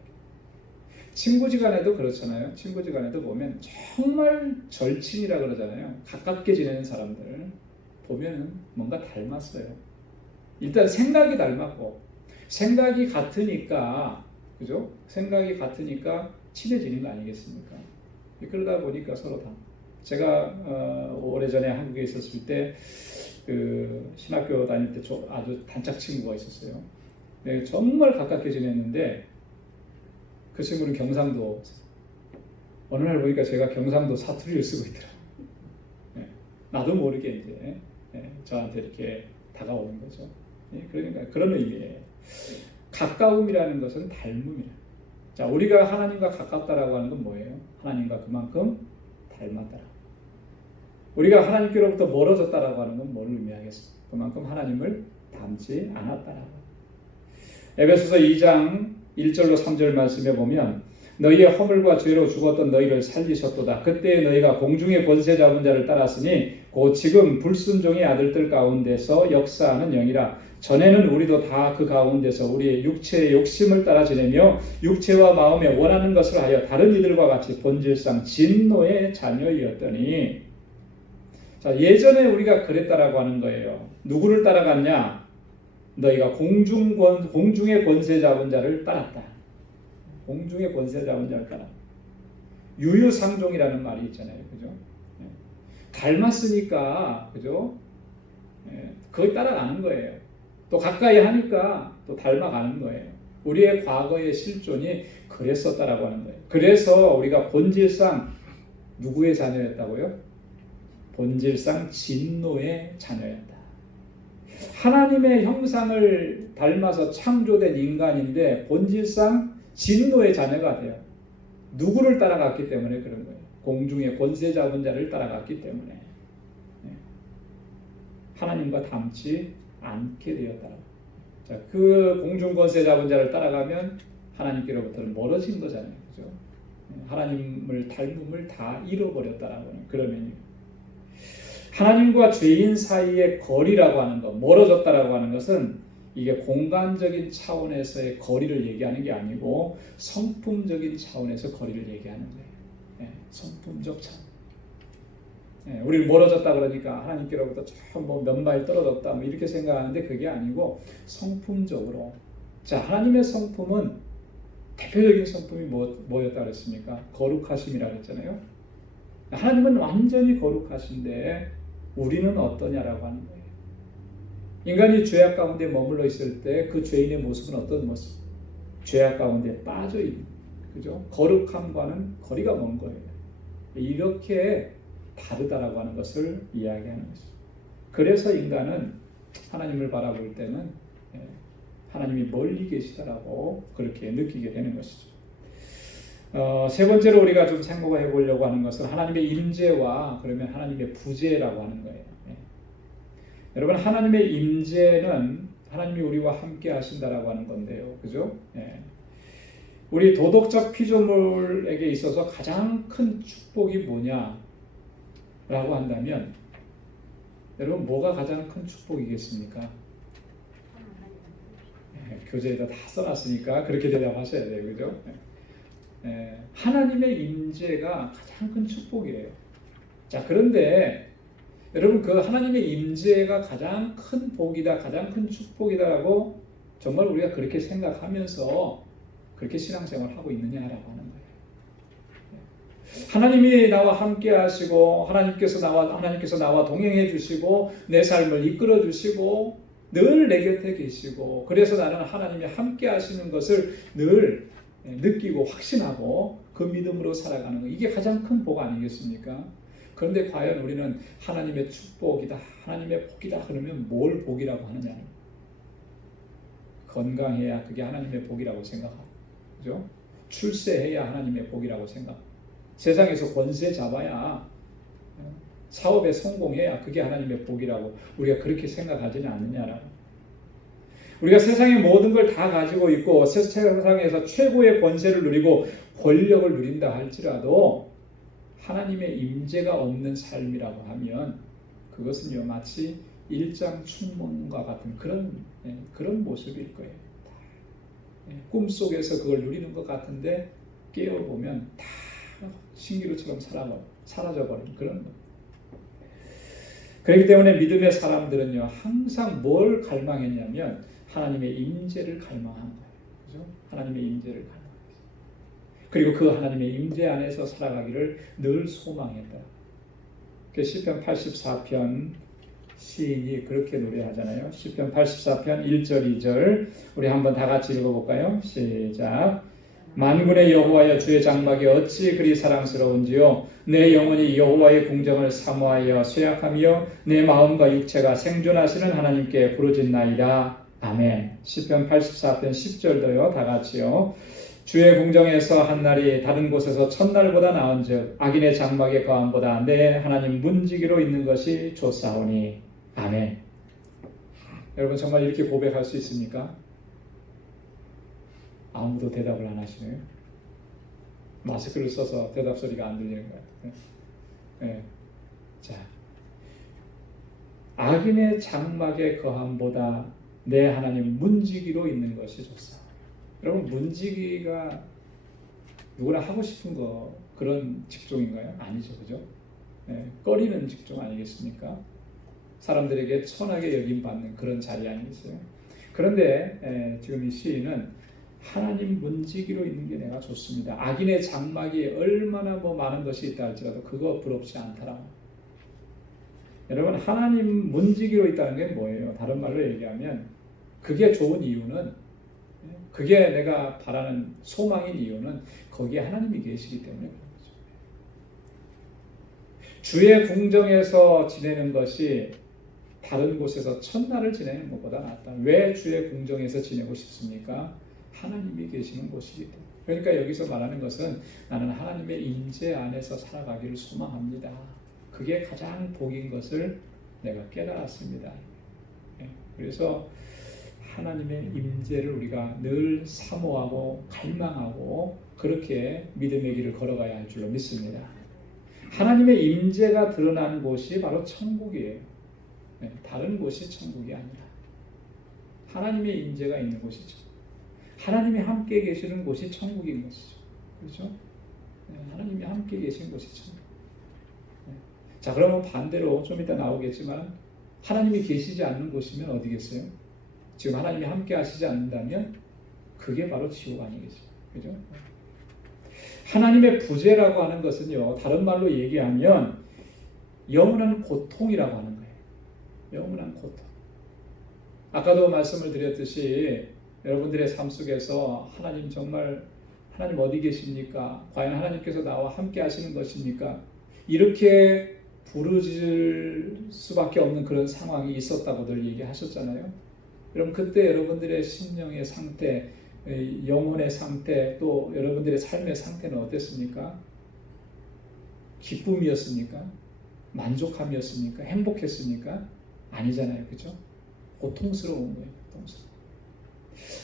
친구지간에도 그렇잖아요. 친구지간에도 보면 정말 절친이라 그러잖아요. 가깝게 지내는 사람들. 보면은 뭔가 닮았어요. 일단 생각이 닮았고, 생각이 같으니까, 그죠? 생각이 같으니까 친해지는 거 아니겠습니까? 그러다 보니까 서로 다. 제가 오래전에 한국에 있었을 때 그 신학교 다닐 때 아주 단짝 친구가 있었어요. 정말 가깝게 지냈는데 그 친구는 경상도. 어느 날 보니까 제가 경상도 사투리를 쓰고 있더라고요. 나도 모르게 이제 저한테 이렇게 다가오는 거죠. 그러니까 그런 의미예요. 가까움이라는 것은 닮음이에요. 자, 우리가 하나님과 가깝다라고 하는 건 뭐예요? 하나님과 그만큼 닮았다라. 우리가 하나님께로부터 멀어졌다라고 하는 건 뭘 의미하겠습니까? 그만큼 하나님을 닮지 않았다라고. 에베소서 2장 1절로 3절 말씀에 보면 너희의 허물과 죄로 죽었던 너희를 살리셨도다. 그때 너희가 공중의 권세 잡은 자를 따랐으니 곧 지금 불순종의 아들들 가운데서 역사하는 영이라. 전에는 우리도 다 그 가운데서 우리의 육체의 욕심을 따라 지내며 육체와 마음에 원하는 것을 하여 다른 이들과 같이 본질상 진노의 자녀이었더니, 자, 예전에 우리가 그랬다라고 하는 거예요. 누구를 따라갔냐? 너희가 공중의 권세 잡은 자를 따랐다. 공중의 권세 잡은 자를 따라. 유유상종이라는 말이 있잖아요. 그죠? 닮았으니까, 그죠? 거기 따라가는 거예요. 또 가까이 하니까 또 닮아가는 거예요. 우리의 과거의 실존이 그랬었다라고 하는 거예요. 그래서 우리가 본질상 누구의 자녀였다고요? 본질상 진노의 자녀였다. 하나님의 형상을 닮아서 창조된 인간인데 본질상 진노의 자녀가 돼요. 누구를 따라갔기 때문에 그런 거예요. 공중의 권세 잡은 자를 따라갔기 때문에 하나님과 닮지 않게 되었다. 자, 그 공중 권세 잡은 자를 따라가면 하나님께로부터는 멀어진 거잖아요. 그죠? 하나님을 닮음을 다 잃어버렸다라는 그런 의미. 하나님과 죄인 사이의 거리라고 하는 것, 멀어졌다라고 하는 것은 이게 공간적인 차원에서의 거리를 얘기하는 게 아니고 성품적인 차원에서 거리를 얘기하는 거예요. 성품적 차원. 우리를 멀어졌다 그러니까 하나님께로부터 몇 마일 떨어졌다 뭐 이렇게 생각하는데 그게 아니고 성품적으로. 자, 하나님의 성품은 대표적인 성품이 뭐였다 그랬습니까? 거룩하심이라고 했잖아요. 하나님은 완전히 거룩하신데 우리는 어떠냐라고 하는 거예요. 인간이 죄악 가운데 머물러 있을 때 그 죄인의 모습은 어떤 모습? 죄악 가운데 빠져 있는, 그죠? 거룩함과는 거리가 먼 거예요. 이렇게 다르다라고 하는 것을 이야기하는 것이죠. 그래서 인간은 하나님을 바라볼 때는 하나님이 멀리 계시다라고 그렇게 느끼게 되는 것이죠. 세 번째로 우리가 좀 생각해 보려고 하는 것은 하나님의 임재와 그러면 하나님의 부재라고 하는 거예요. 여러분, 하나님의 임재는 하나님이 우리와 함께 하신다라고 하는 건데요. 그죠? 우리 도덕적 피조물에게 있어서 가장 큰 축복이 뭐냐라고 한다면 여러분 뭐가 가장 큰 축복이겠습니까? 교재에다 다 써놨으니까 그렇게 대답하셔야 돼요. 그죠? 하나님의 임재가 가장 큰 축복이에요. 자, 그런데 여러분 그 하나님의 임재가 가장 큰 복이다, 가장 큰 축복이다라고 정말 우리가 그렇게 생각하면서 그렇게 신앙생활을 하고 있느냐라고 하는 거예요. 하나님이 나와 함께 하시고 하나님께서 나와 동행해 주시고 내 삶을 이끌어 주시고 늘 내 곁에 계시고 그래서 나는 하나님이 함께 하시는 것을 늘 느끼고 확신하고 그 믿음으로 살아가는 거, 이게 가장 큰 복 아니겠습니까? 그런데 과연 우리는 하나님의 축복이다, 하나님의 복이다 그러면 뭘 복이라고 하느냐? 건강해야 그게 하나님의 복이라고 생각하고, 그죠? 출세해야 하나님의 복이라고 생각하고, 세상에서 권세 잡아야, 사업에 성공해야 그게 하나님의 복이라고 우리가 그렇게 생각하지는 않느냐라고. 우리가 세상의 모든 걸 다 가지고 있고 세상에서 최고의 권세를 누리고 권력을 누린다 할지라도 하나님의 임재가 없는 삶이라고 하면 그것은요 마치 일장 춘몽과 같은 그런 모습일 거예요. 꿈속에서 그걸 누리는 것 같은데 깨어보면 다 신기루처럼 사라져버린 그런 것. 그렇기 때문에 믿음의 사람들은요 항상 뭘 갈망했냐면 하나님의 임재를 갈망한 거예요. 그죠? 하나님의 임재를 갈망했어요. 그리고 그 하나님의 임재 안에서 살아가기를 늘 소망했다. 시편 84편 시인이 그렇게 노래하잖아요. 시편 84편 1절 2절 우리 한번 다 같이 읽어볼까요? 시작. 만군의 여호와여 주의 장막이 어찌 그리 사랑스러운지요. 내 영혼이 여호와의 궁정을 사모하여 쇠약하며 내 마음과 육체가 생존하시는 하나님께 부르짖나이다. 아멘. 시편 84편 10절도요. 다 같이요. 주의 궁정에서 한 날이 다른 곳에서 첫날보다 나은즉 악인의 장막의 거함보다 내 하나님 문지기로 있는 것이 좋사오니. 아멘. 여러분 정말 이렇게 고백할 수 있습니까? 아무도 대답을 안 하시네요. 마스크를 써서 대답 소리가 안 들리는 것 같아요. 네. 자, 악인의 장막의 거함보다 내 하나님 문지기로 있는 것이 좋사. 여러분, 문지기가 누구나 하고 싶은 거 그런 직종인가요? 아니죠, 그죠? 꺼리는 직종 아니겠습니까? 사람들에게 천하게 여김받는 그런 자리 아니겠어요? 그런데 지금 이 시인은 하나님 문지기로 있는 게 내가 좋습니다. 악인의 장막이 얼마나 많은 것이 있다 할지라도 그거 부럽지 않더라. 여러분, 하나님 문지기로 있다는 게 뭐예요? 다른 말로 얘기하면 그게 좋은 이유는, 그게 내가 바라는 소망인 이유는 거기에 하나님이 계시기 때문에 그런 거죠. 주의 궁정에서 지내는 것이 다른 곳에서 첫날을 지내는 것보다 낫다. 왜 주의 궁정에서 지내고 싶습니까? 하나님이 계시는 곳이기 때문에. 그러니까 여기서 말하는 것은 나는 하나님의 임재 안에서 살아가기를 소망합니다. 그게 가장 복인 것을 내가 깨달았습니다. 그래서 하나님의 임재를 우리가 늘 사모하고 갈망하고 그렇게 믿음의 길을 걸어가야 할 줄로 믿습니다. 하나님의 임재가 드러난 곳이 바로 천국이에요. 다른 곳이 천국이 아니라 하나님의 임재가 있는 곳이죠. 하나님이 함께 계시는 곳이 천국인 것이죠. 그렇죠? 하나님이 함께 계신 곳이 천국. 자, 그러면 반대로 좀 이따 나오겠지만 하나님이 계시지 않는 곳이면 어디겠어요? 지금 하나님이 함께 하시지 않는다면 그게 바로 지옥 아니겠어요? 그죠? 하나님의 부재라고 하는 것은요, 다른 말로 얘기하면 영원한 고통이라고 하는 거예요. 영원한 고통. 아까도 말씀을 드렸듯이 여러분들의 삶 속에서 하나님 정말 하나님 어디 계십니까? 과연 하나님께서 나와 함께 하시는 것입니까? 이렇게 부르짖을 수밖에 없는 그런 상황이 있었다고들 얘기하셨잖아요. 여러분, 그때 여러분들의 심령의 상태, 영혼의 상태, 또 여러분들의 삶의 상태는 어땠습니까? 기쁨이었습니까? 만족함이었습니까? 행복했습니까? 아니잖아요. 그죠? 고통스러운 거예요. 고통스러운.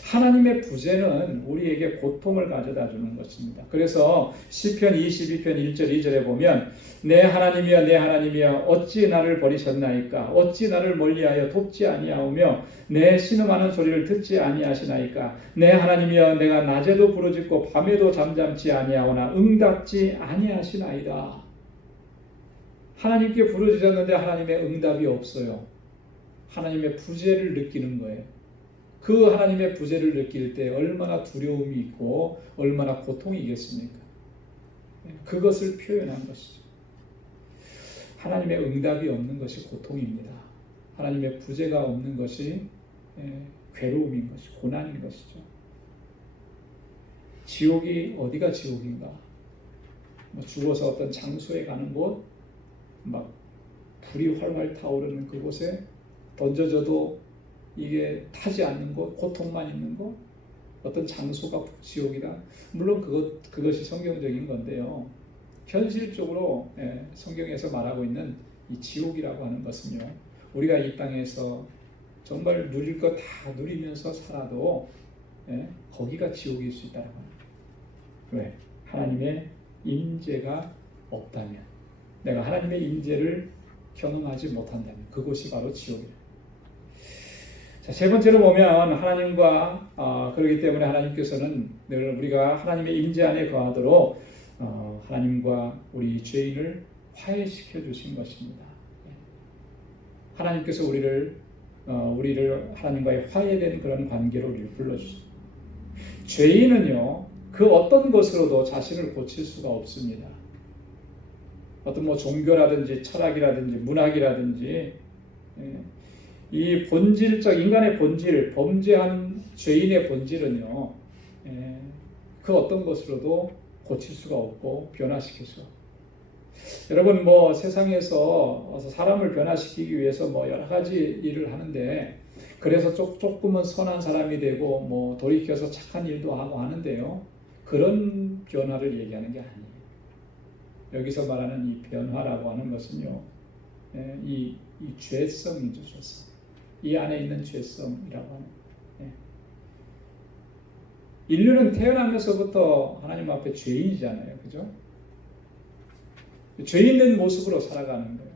하나님의 부재는 우리에게 고통을 가져다 주는 것입니다. 그래서 시편 22편 1절 2절에 보면 내 하나님이여 내 하나님이여 어찌 나를 버리셨나이까? 어찌 나를 멀리하여 돕지 아니하오며 내 신음하는 소리를 듣지 아니하시나이까? 내 하나님이여 내가 낮에도 부르짖고 밤에도 잠잠치 아니하오나 응답지 아니하시나이다. 하나님께 부르짖었는데 하나님의 응답이 없어요. 하나님의 부재를 느끼는 거예요. 그 하나님의 부재를 느낄 때 얼마나 두려움이 있고 얼마나 고통이겠습니까? 그것을 표현한 것이죠. 하나님의 응답이 없는 것이 고통입니다. 하나님의 부재가 없는 것이 괴로움인 것이 고난인 것이죠. 지옥이 어디가 지옥인가? 죽어서 어떤 장소에 가는 곳, 막 불이 활활 타오르는 그곳에 던져져도 이게 타지 않는 곳, 고통만 있는 곳, 어떤 장소가 지옥이다. 물론 그것이 성경적인 건데요. 현실적으로 성경에서 말하고 있는 이 지옥이라고 하는 것은요, 우리가 이 땅에서 정말 누릴 것 다 누리면서 살아도 거기가 지옥일 수 있다는 거예요. 왜? 하나님의 임재가 없다면, 내가 하나님의 임재를 경험하지 못한다면 그곳이 바로 지옥이다. 자, 세 번째로 보면 하나님과 그렇기 때문에 하나님께서는 늘 우리가 하나님의 임재 안에 거하도록 하나님과 우리 죄인을 화해시켜 주신 것입니다. 하나님께서 우리를 하나님과의 화해된 그런 관계로 우리를 불러주십니다. 죄인은요, 그 어떤 것으로도 자신을 고칠 수가 없습니다. 어떤 종교라든지 철학이라든지 문학이라든지 이 본질적 인간의 본질, 범죄한 죄인의 본질은요, 그 어떤 것으로도 고칠 수가 없고 변화시킬 수가 없고. 여러분, 세상에서 사람을 변화시키기 위해서 여러 가지 일을 하는데, 그래서 조금은 선한 사람이 되고 돌이켜서 착한 일도 하고 하는데요, 그런 변화를 얘기하는 게 아니에요. 여기서 말하는 이 변화라고 하는 것은요, 이 죄성이죠, 죄성. 이 안에 있는 죄성이라고 하는. 인류는 태어나면서부터 하나님 앞에 죄인이잖아요, 그죠? 죄 있는 모습으로 살아가는 거예요.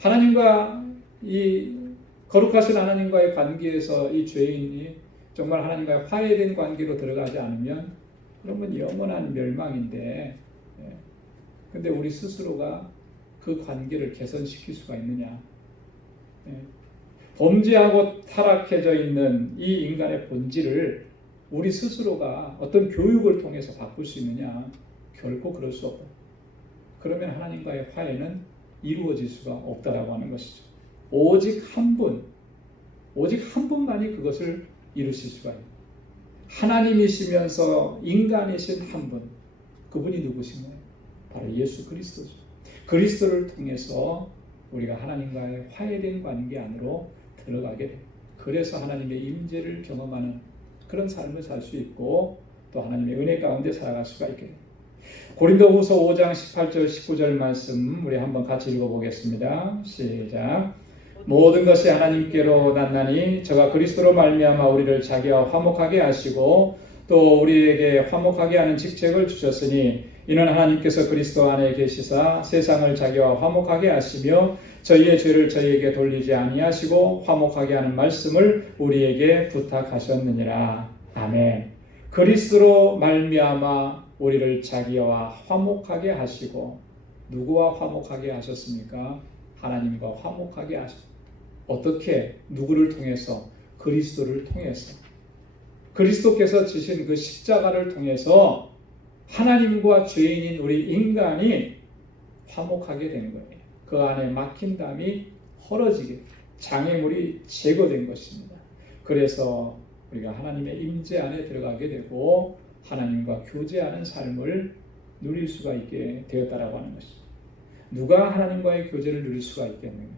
하나님과 이 거룩하신 하나님과의 관계에서 이 죄인이 정말 하나님과의 화해된 관계로 들어가지 않으면 그러면 영원한 멸망인데, 근데 우리 스스로가 그 관계를 개선시킬 수가 있느냐? 범죄하고 타락해져 있는 이 인간의 본질을 우리 스스로가 어떤 교육을 통해서 바꿀 수 있느냐? 결코 그럴 수 없다. 그러면 하나님과의 화해는 이루어질 수가 없다라고 하는 것이죠. 오직 한 분만이 그것을 이루실 수가 있습니다. 하나님이시면서 인간이신 한 분, 그분이 누구신가요? 바로 예수 그리스도죠. 그리스도를 통해서 우리가 하나님과의 화해된 관계 안으로 들어가게 됩니다. 그래서 하나님의 임재를 경험하는 그런 삶을 살 수 있고 또 하나님의 은혜 가운데 살아갈 수가 있게 됩니다. 고린도후서 5장 18절 19절 말씀 우리 한번 같이 읽어보겠습니다. 시작. 모든 것이 하나님께로 났나니 저가 그리스도로 말미암아 우리를 자기와 화목하게 하시고 또 우리에게 화목하게 하는 직책을 주셨으니 이는 하나님께서 그리스도 안에 계시사 세상을 자기와 화목하게 하시며 저희의 죄를 저희에게 돌리지 아니하시고 화목하게 하는 말씀을 우리에게 부탁하셨느니라. 아멘. 그리스도로 말미암아 우리를 자기와 화목하게 하시고 누구와 화목하게 하셨습니까? 하나님과 화목하게 하셨습니다. 어떻게? 누구를 통해서? 그리스도를 통해서. 그리스도께서 지신 그 십자가를 통해서 하나님과 죄인인 우리 인간이 화목하게 된 거예요. 그 안에 막힌 담이 헐어지게, 장애물이 제거된 것입니다. 그래서 우리가 하나님의 임재 안에 들어가게 되고 하나님과 교제하는 삶을 누릴 수가 있게 되었다라고 하는 것입니다. 누가 하나님과의 교제를 누릴 수가 있겠는가?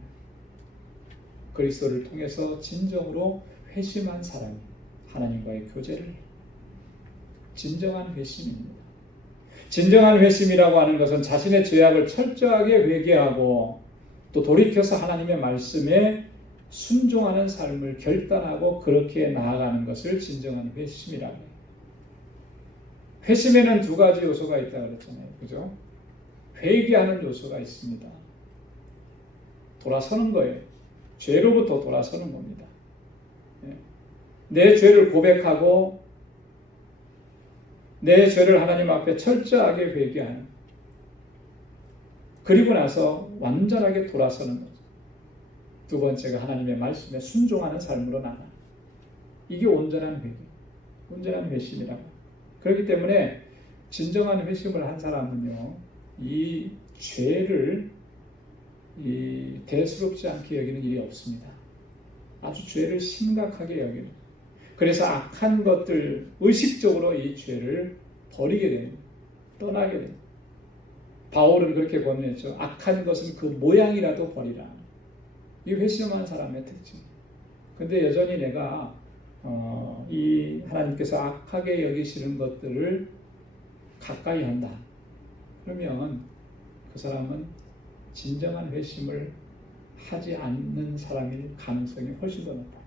그리스도를 통해서 진정으로 회심한 사람이 하나님과의 교제를 진정한 회심입니다. 진정한 회심이라고 하는 것은 자신의 죄악을 철저하게 회개하고 또 돌이켜서 하나님의 말씀에 순종하는 삶을 결단하고 그렇게 나아가는 것을 진정한 회심이라고 해요. 회심에는 두 가지 요소가 있다고 그랬잖아요. 그죠? 회개하는 요소가 있습니다. 돌아서는 거예요. 죄로부터 돌아서는 겁니다. 내 죄를 고백하고 내 죄를 하나님 앞에 철저하게 회개하는, 그리고 나서 완전하게 돌아서는 거죠. 두 번째가 하나님의 말씀에 순종하는 삶으로 나가. 이게 온전한 회개, 온전한 회심이라고. 그렇기 때문에 진정한 회심을 한 사람은요, 이 죄를 대수롭지 않게 여기는 일이 없습니다. 아주 죄를 심각하게 여기는. 그래서 악한 것들, 의식적으로 이 죄를 버리게 됩니다. 떠나게 됩니다. 바울은 그렇게 권유했죠. 악한 것은 그 모양이라도 버리라. 이 회심한 사람의 특징. 근데 여전히 내가 이 하나님께서 악하게 여기시는 것들을 가까이 한다. 그러면 그 사람은 진정한 회심을 하지 않는 사람일 가능성이 훨씬 더 높아요.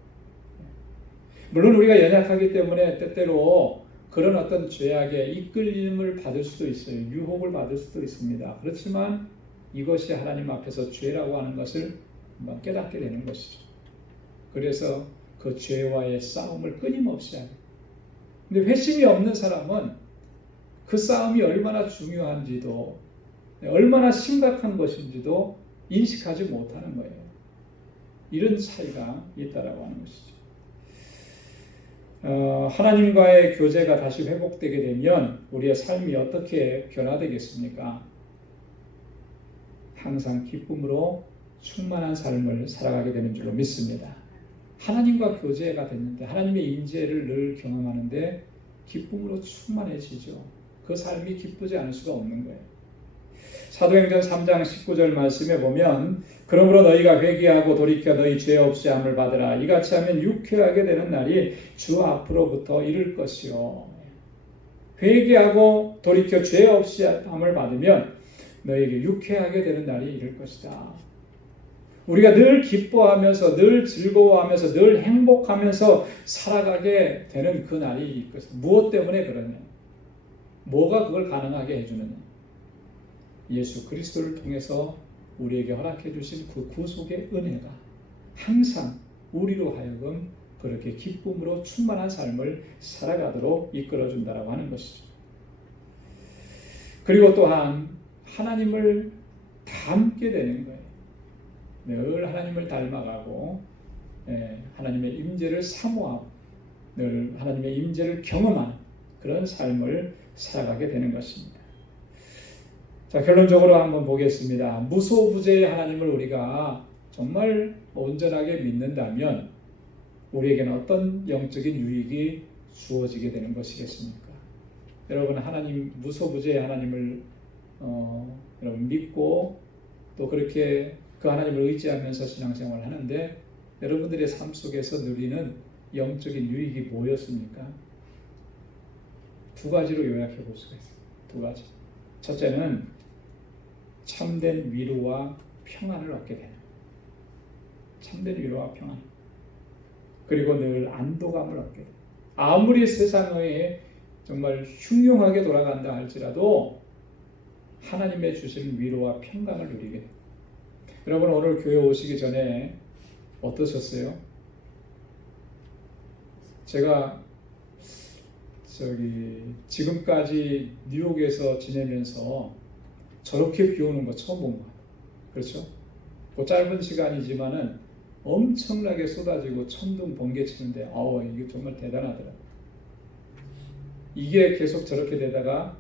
물론 우리가 연약하기 때문에 때때로 그런 어떤 죄악에 이끌림을 받을 수도 있어요. 유혹을 받을 수도 있습니다. 그렇지만 이것이 하나님 앞에서 죄라고 하는 것을 깨닫게 되는 것이죠. 그래서 그 죄와의 싸움을 끊임없이 하게. 근데 회심이 없는 사람은 그 싸움이 얼마나 중요한지도 얼마나 심각한 것인지도 인식하지 못하는 거예요. 이런 차이가 있다라고 하는 것이죠. 하나님과의 교제가 다시 회복되게 되면 우리의 삶이 어떻게 변화되겠습니까? 항상 기쁨으로 충만한 삶을 살아가게 되는 줄로 믿습니다. 하나님과 교제가 됐는데 하나님의 임재를 늘 경험하는데 기쁨으로 충만해지죠. 그 삶이 기쁘지 않을 수가 없는 거예요. 사도행전 3장 19절 말씀에 보면 그러므로 너희가 회개하고 돌이켜 너희 죄 없이 함을 받으라. 이같이 하면 유쾌하게 되는 날이 주 앞으로부터 이를 것이요. 회개하고 돌이켜 죄 없이 함을 받으면 너희에게 유쾌하게 되는 날이 이를 것이다. 우리가 늘 기뻐하면서 늘 즐거워하면서 늘 행복하면서 살아가게 되는 그 날이 일 것이다. 무엇 때문에 그러냐? 뭐가 그걸 가능하게 해주느냐? 예수 그리스도를 통해서 우리에게 허락해 주신 그 구속의 은혜가 항상 우리로 하여금 그렇게 기쁨으로 충만한 삶을 살아가도록 이끌어준다라고 하는 것이죠. 그리고 또한 하나님을 닮게 되는 거예요. 늘 하나님을 닮아가고 하나님의 임재를 사모하고 늘 하나님의 임재를 경험하는 그런 삶을 살아가게 되는 것입니다. 자, 결론적으로 한번 보겠습니다. 무소부재의 하나님을 우리가 정말 온전하게 믿는다면 우리에게는 어떤 영적인 유익이 주어지게 되는 것이겠습니까? 여러분, 하나님, 무소부재의 하나님을 여러분 믿고 또 그렇게 그 하나님을 의지하면서 신앙생활을 하는데 여러분들의 삶 속에서 누리는 영적인 유익이 뭐였습니까? 두 가지로 요약해 볼 수가 있어요. 두 가지. 첫째는 참된 위로와 평안을 얻게 되는, 참된 위로와 평안. 그리고 늘 안도감을 얻게 돼요. 아무리 세상에 정말 흉흉하게 돌아간다 할지라도 하나님의 주신 위로와 평강을 누리게 돼요. 여러분, 오늘 교회 오시기 전에 어떠셨어요? 제가 지금까지 뉴욕에서 지내면서 저렇게 비 오는 거 처음 본 것 같아요. 그렇죠? 그 짧은 시간이지만은 엄청나게 쏟아지고 천둥 번개 치는데 이게 정말 대단하더라고요. 이게 계속 저렇게 되다가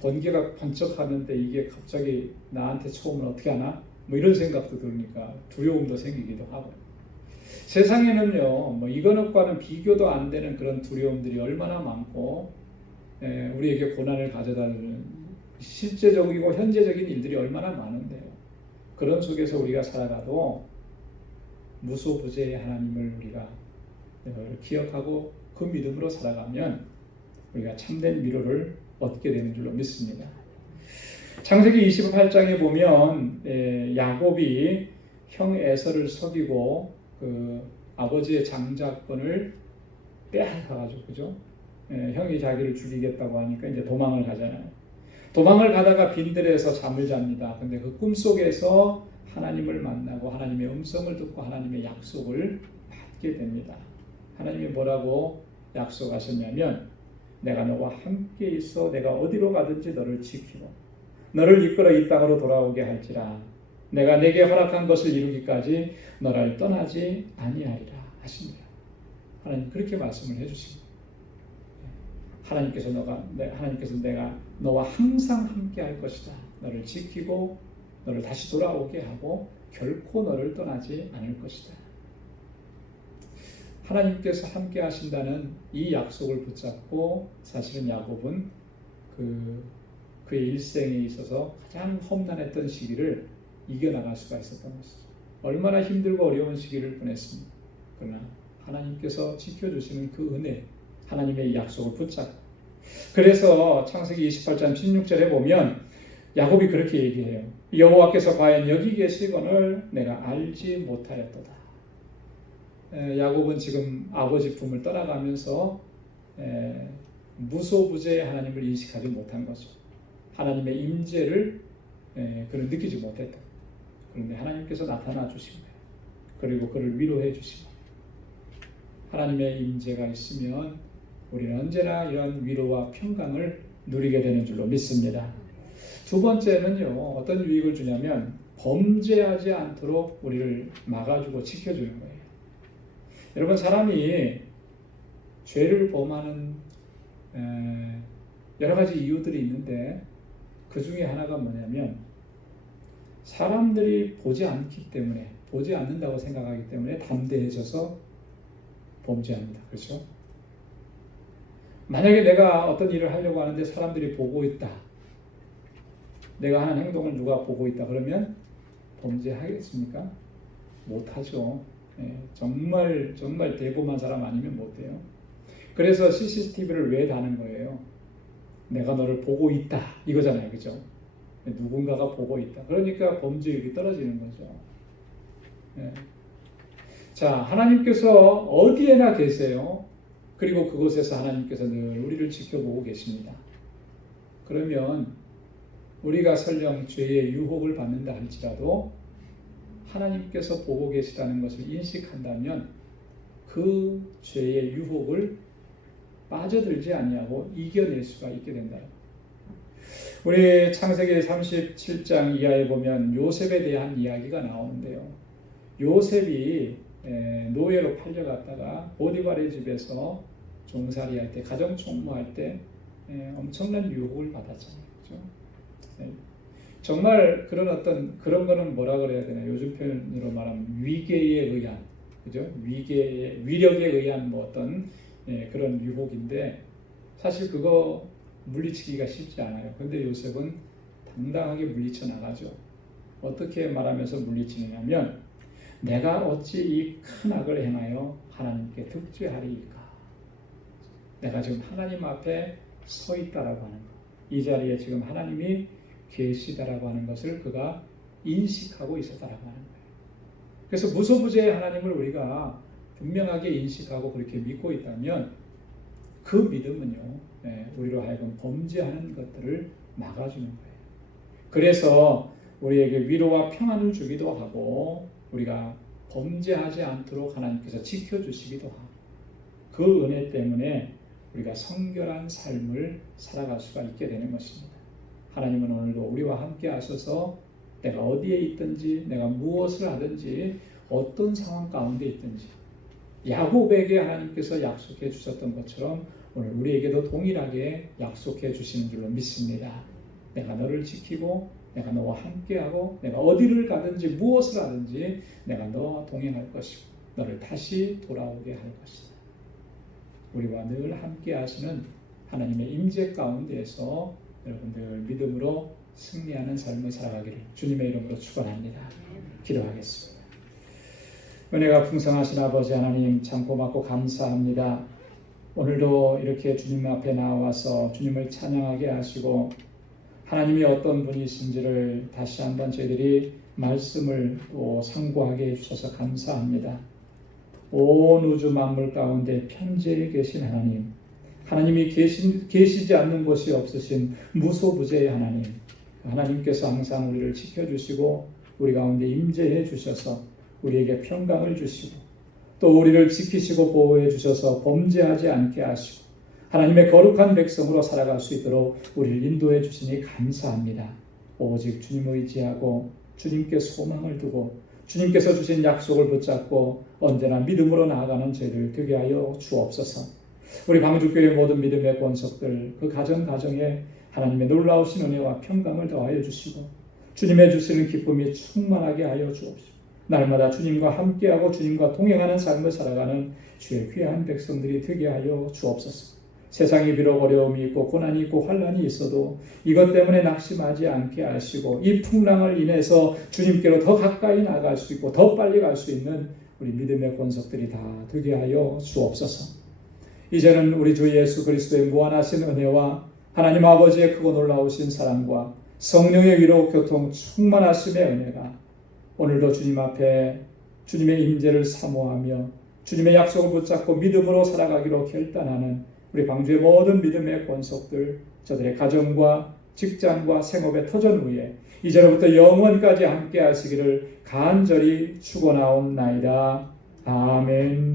번개가 번쩍하는데 이게 갑자기 나한테 쳐오면 어떻게 하나? 뭐 이런 생각도 들으니까 두려움도 생기기도 하고. 세상에는요, 이것과는 비교도 안 되는 그런 두려움들이 얼마나 많고, 우리에게 고난을 가져다주는 실제적이고 현재적인 일들이 얼마나 많은데요. 그런 속에서 우리가 살아가도 무소부재의 하나님을 우리가 기억하고 그 믿음으로 살아가면 우리가 참된 위로를 얻게 되는 줄로 믿습니다. 창세기 28장에 보면 야곱이 형 에서를 속이고 그 아버지의 장자권을 빼앗아가지고, 그죠? 형이 자기를 죽이겠다고 하니까 이제 도망을 가잖아요. 도망을 가다가 빈들에서 잠을 잡니다. 근데 그 꿈속에서 하나님을 만나고 하나님의 음성을 듣고 하나님의 약속을 받게 됩니다. 하나님이 뭐라고 약속하셨냐면, 내가 너와 함께 있어 내가 어디로 가든지 너를 지키고 너를 이끌어 이 땅으로 돌아오게 할지라 내가 내게 허락한 것을 이루기까지 너를 떠나지 아니하리라 하십니다. 하나님 그렇게 말씀을 해주십니다. 하나님께서 내가 너와 항상 함께 할 것이다. 너를 지키고 너를 다시 돌아오게 하고 결코 너를 떠나지 않을 것이다. 하나님께서 함께 하신다는 이 약속을 붙잡고 사실은 야곱은 그의 일생에 있어서 가장 험난했던 시기를 이겨나갈 수가 있었던 것이죠. 얼마나 힘들고 어려운 시기를 보냈습니다. 그러나 하나님께서 지켜주시는 그 은혜, 하나님의 약속을 붙잡고, 그래서 창세기 28장 16절에 보면 야곱이 그렇게 얘기해요. 여호와께서 과연 여기 계시거늘 내가 알지 못하였도다. 야곱은 지금 아버지 품을 떠나가면서 무소부재의 하나님을 인식하지 못한 거죠. 하나님의 임재를 그를 느끼지 못했다. 그런데 하나님께서 나타나 주십니다. 그리고 그를 위로해 주시고, 하나님의 임재가 있으면 우리는 언제나 이런 위로와 평강을 누리게 되는 줄로 믿습니다. 두 번째는요, 어떤 유익을 주냐면 범죄하지 않도록 우리를 막아주고 지켜주는 거예요. 여러분, 사람이 죄를 범하는 여러 가지 이유들이 있는데 그 중에 하나가 뭐냐면 사람들이 보지 않는다고 생각하기 때문에 담대해져서 범죄합니다. 그렇죠? 만약에 내가 어떤 일을 하려고 하는데 사람들이 보고 있다, 내가 하는 행동을 누가 보고 있다 그러면 범죄하겠습니까? 못하죠. 정말 대범한 사람 아니면 못해요. 그래서 CCTV를 왜 다는 거예요? 내가 너를 보고 있다 이거잖아요. 그죠? 누군가가 보고 있다. 그러니까 범죄율이 떨어지는 거죠. 자, 하나님께서 어디에나 계세요. 그리고 그곳에서 하나님께서 늘 우리를 지켜보고 계십니다. 그러면 우리가 설령 죄의 유혹을 받는다 할지라도 하나님께서 보고 계시다는 것을 인식한다면 그 죄의 유혹을 빠져들지 아니하고 이겨낼 수가 있게 된다. 우리 창세기 37장 이하에 보면 요셉에 대한 이야기가 나오는데요. 요셉이 노예로 팔려갔다가 보디발의 집에서 종살이할 때, 가정총무할 때 엄청난 유혹을 받았잖아요. 그렇죠? 정말 그런 거는 뭐라 그래야 되나? 요즘 표현으로 말하면 위계에 의한, 그죠? 위력에 의한 어떤 그런 유혹인데 사실 그거 물리치기가 쉽지 않아요. 근데 요셉은 당당하게 물리쳐 나가죠. 어떻게 말하면서 물리치느냐면 내가 어찌 이 큰 악을 행하여 하나님께 득죄하리이까. 내가 지금 하나님 앞에 서 있다라고 하는 것, 이 자리에 지금 하나님이 계시다라고 하는 것을 그가 인식하고 있었다라고 하는 거예요. 그래서 무소부재의 하나님을 우리가 분명하게 인식하고 그렇게 믿고 있다면 그 믿음은요, 우리로 하여금 범죄하는 것들을 막아주는 거예요. 그래서 우리에게 위로와 평안을 주기도 하고 우리가 범죄하지 않도록 하나님께서 지켜주시기도 하고 그 은혜 때문에 우리가 성결한 삶을 살아갈 수가 있게 되는 것입니다. 하나님은 오늘도 우리와 함께 하셔서 내가 어디에 있든지 내가 무엇을 하든지 어떤 상황 가운데 있든지 야곱에게 하나님께서 약속해 주셨던 것처럼 오늘 우리에게도 동일하게 약속해 주시는 줄로 믿습니다. 내가 너를 지키고 내가 너와 함께하고 내가 어디를 가든지 무엇을 하든지 내가 너와 동행할 것이고 너를 다시 돌아오게 할 것이다. 우리와 늘 함께 하시는 하나님의 임재 가운데에서 여러분들 믿음으로 승리하는 삶을 살아가기를 주님의 이름으로 축원합니다. 기도하겠습니다. 은혜가 풍성하신 아버지 하나님 참 고맙고 감사합니다. 오늘도 이렇게 주님 앞에 나와서 주님을 찬양하게 하시고 하나님이 어떤 분이신지를 다시 한번 저희들이 말씀을 또 상고하게 해주셔서 감사합니다. 온 우주 만물 가운데 편재에 계신 하나님, 하나님이 계시지 않는 곳이 없으신 무소부재의 하나님, 하나님께서 항상 우리를 지켜주시고 우리 가운데 임재해 주셔서 우리에게 평강을 주시고 또 우리를 지키시고 보호해 주셔서 범죄하지 않게 하시고 하나님의 거룩한 백성으로 살아갈 수 있도록 우리를 인도해 주시니 감사합니다. 오직 주님 의지하고 주님께 소망을 두고 주님께서 주신 약속을 붙잡고 언제나 믿음으로 나아가는 저희들 되게 하여 주옵소서. 우리 광주교회 모든 믿음의 권속들 그 가정에 하나님의 놀라우신 은혜와 평강을 더하여 주시고 주님의 주시는 기쁨이 충만하게 하여 주옵시고 날마다 주님과 함께하고 주님과 동행하는 삶을 살아가는 주의 귀한 백성들이 되게 하여 주옵소서. 세상이 비록 어려움이 있고 고난이 있고 환난이 있어도 이것 때문에 낙심하지 않게 하시고 이 풍랑을 인해서 주님께로 더 가까이 나갈 수 있고 더 빨리 갈 수 있는 우리 믿음의 권속들이 다 되게 하여 주옵소서. 이제는 우리 주 예수 그리스도의 무한하신 은혜와 하나님 아버지의 크고 놀라우신 사랑과 성령의 위로 교통 충만하심의 은혜가 오늘도 주님 앞에 주님의 임재를 사모하며 주님의 약속을 붙잡고 믿음으로 살아가기로 결단하는 우리 광주의 모든 믿음의 권속들 저들의 가정과 직장과 생업의 터전 위에 이제로부터 영원까지 함께 하시기를 간절히 축원하옵나이다. 아멘.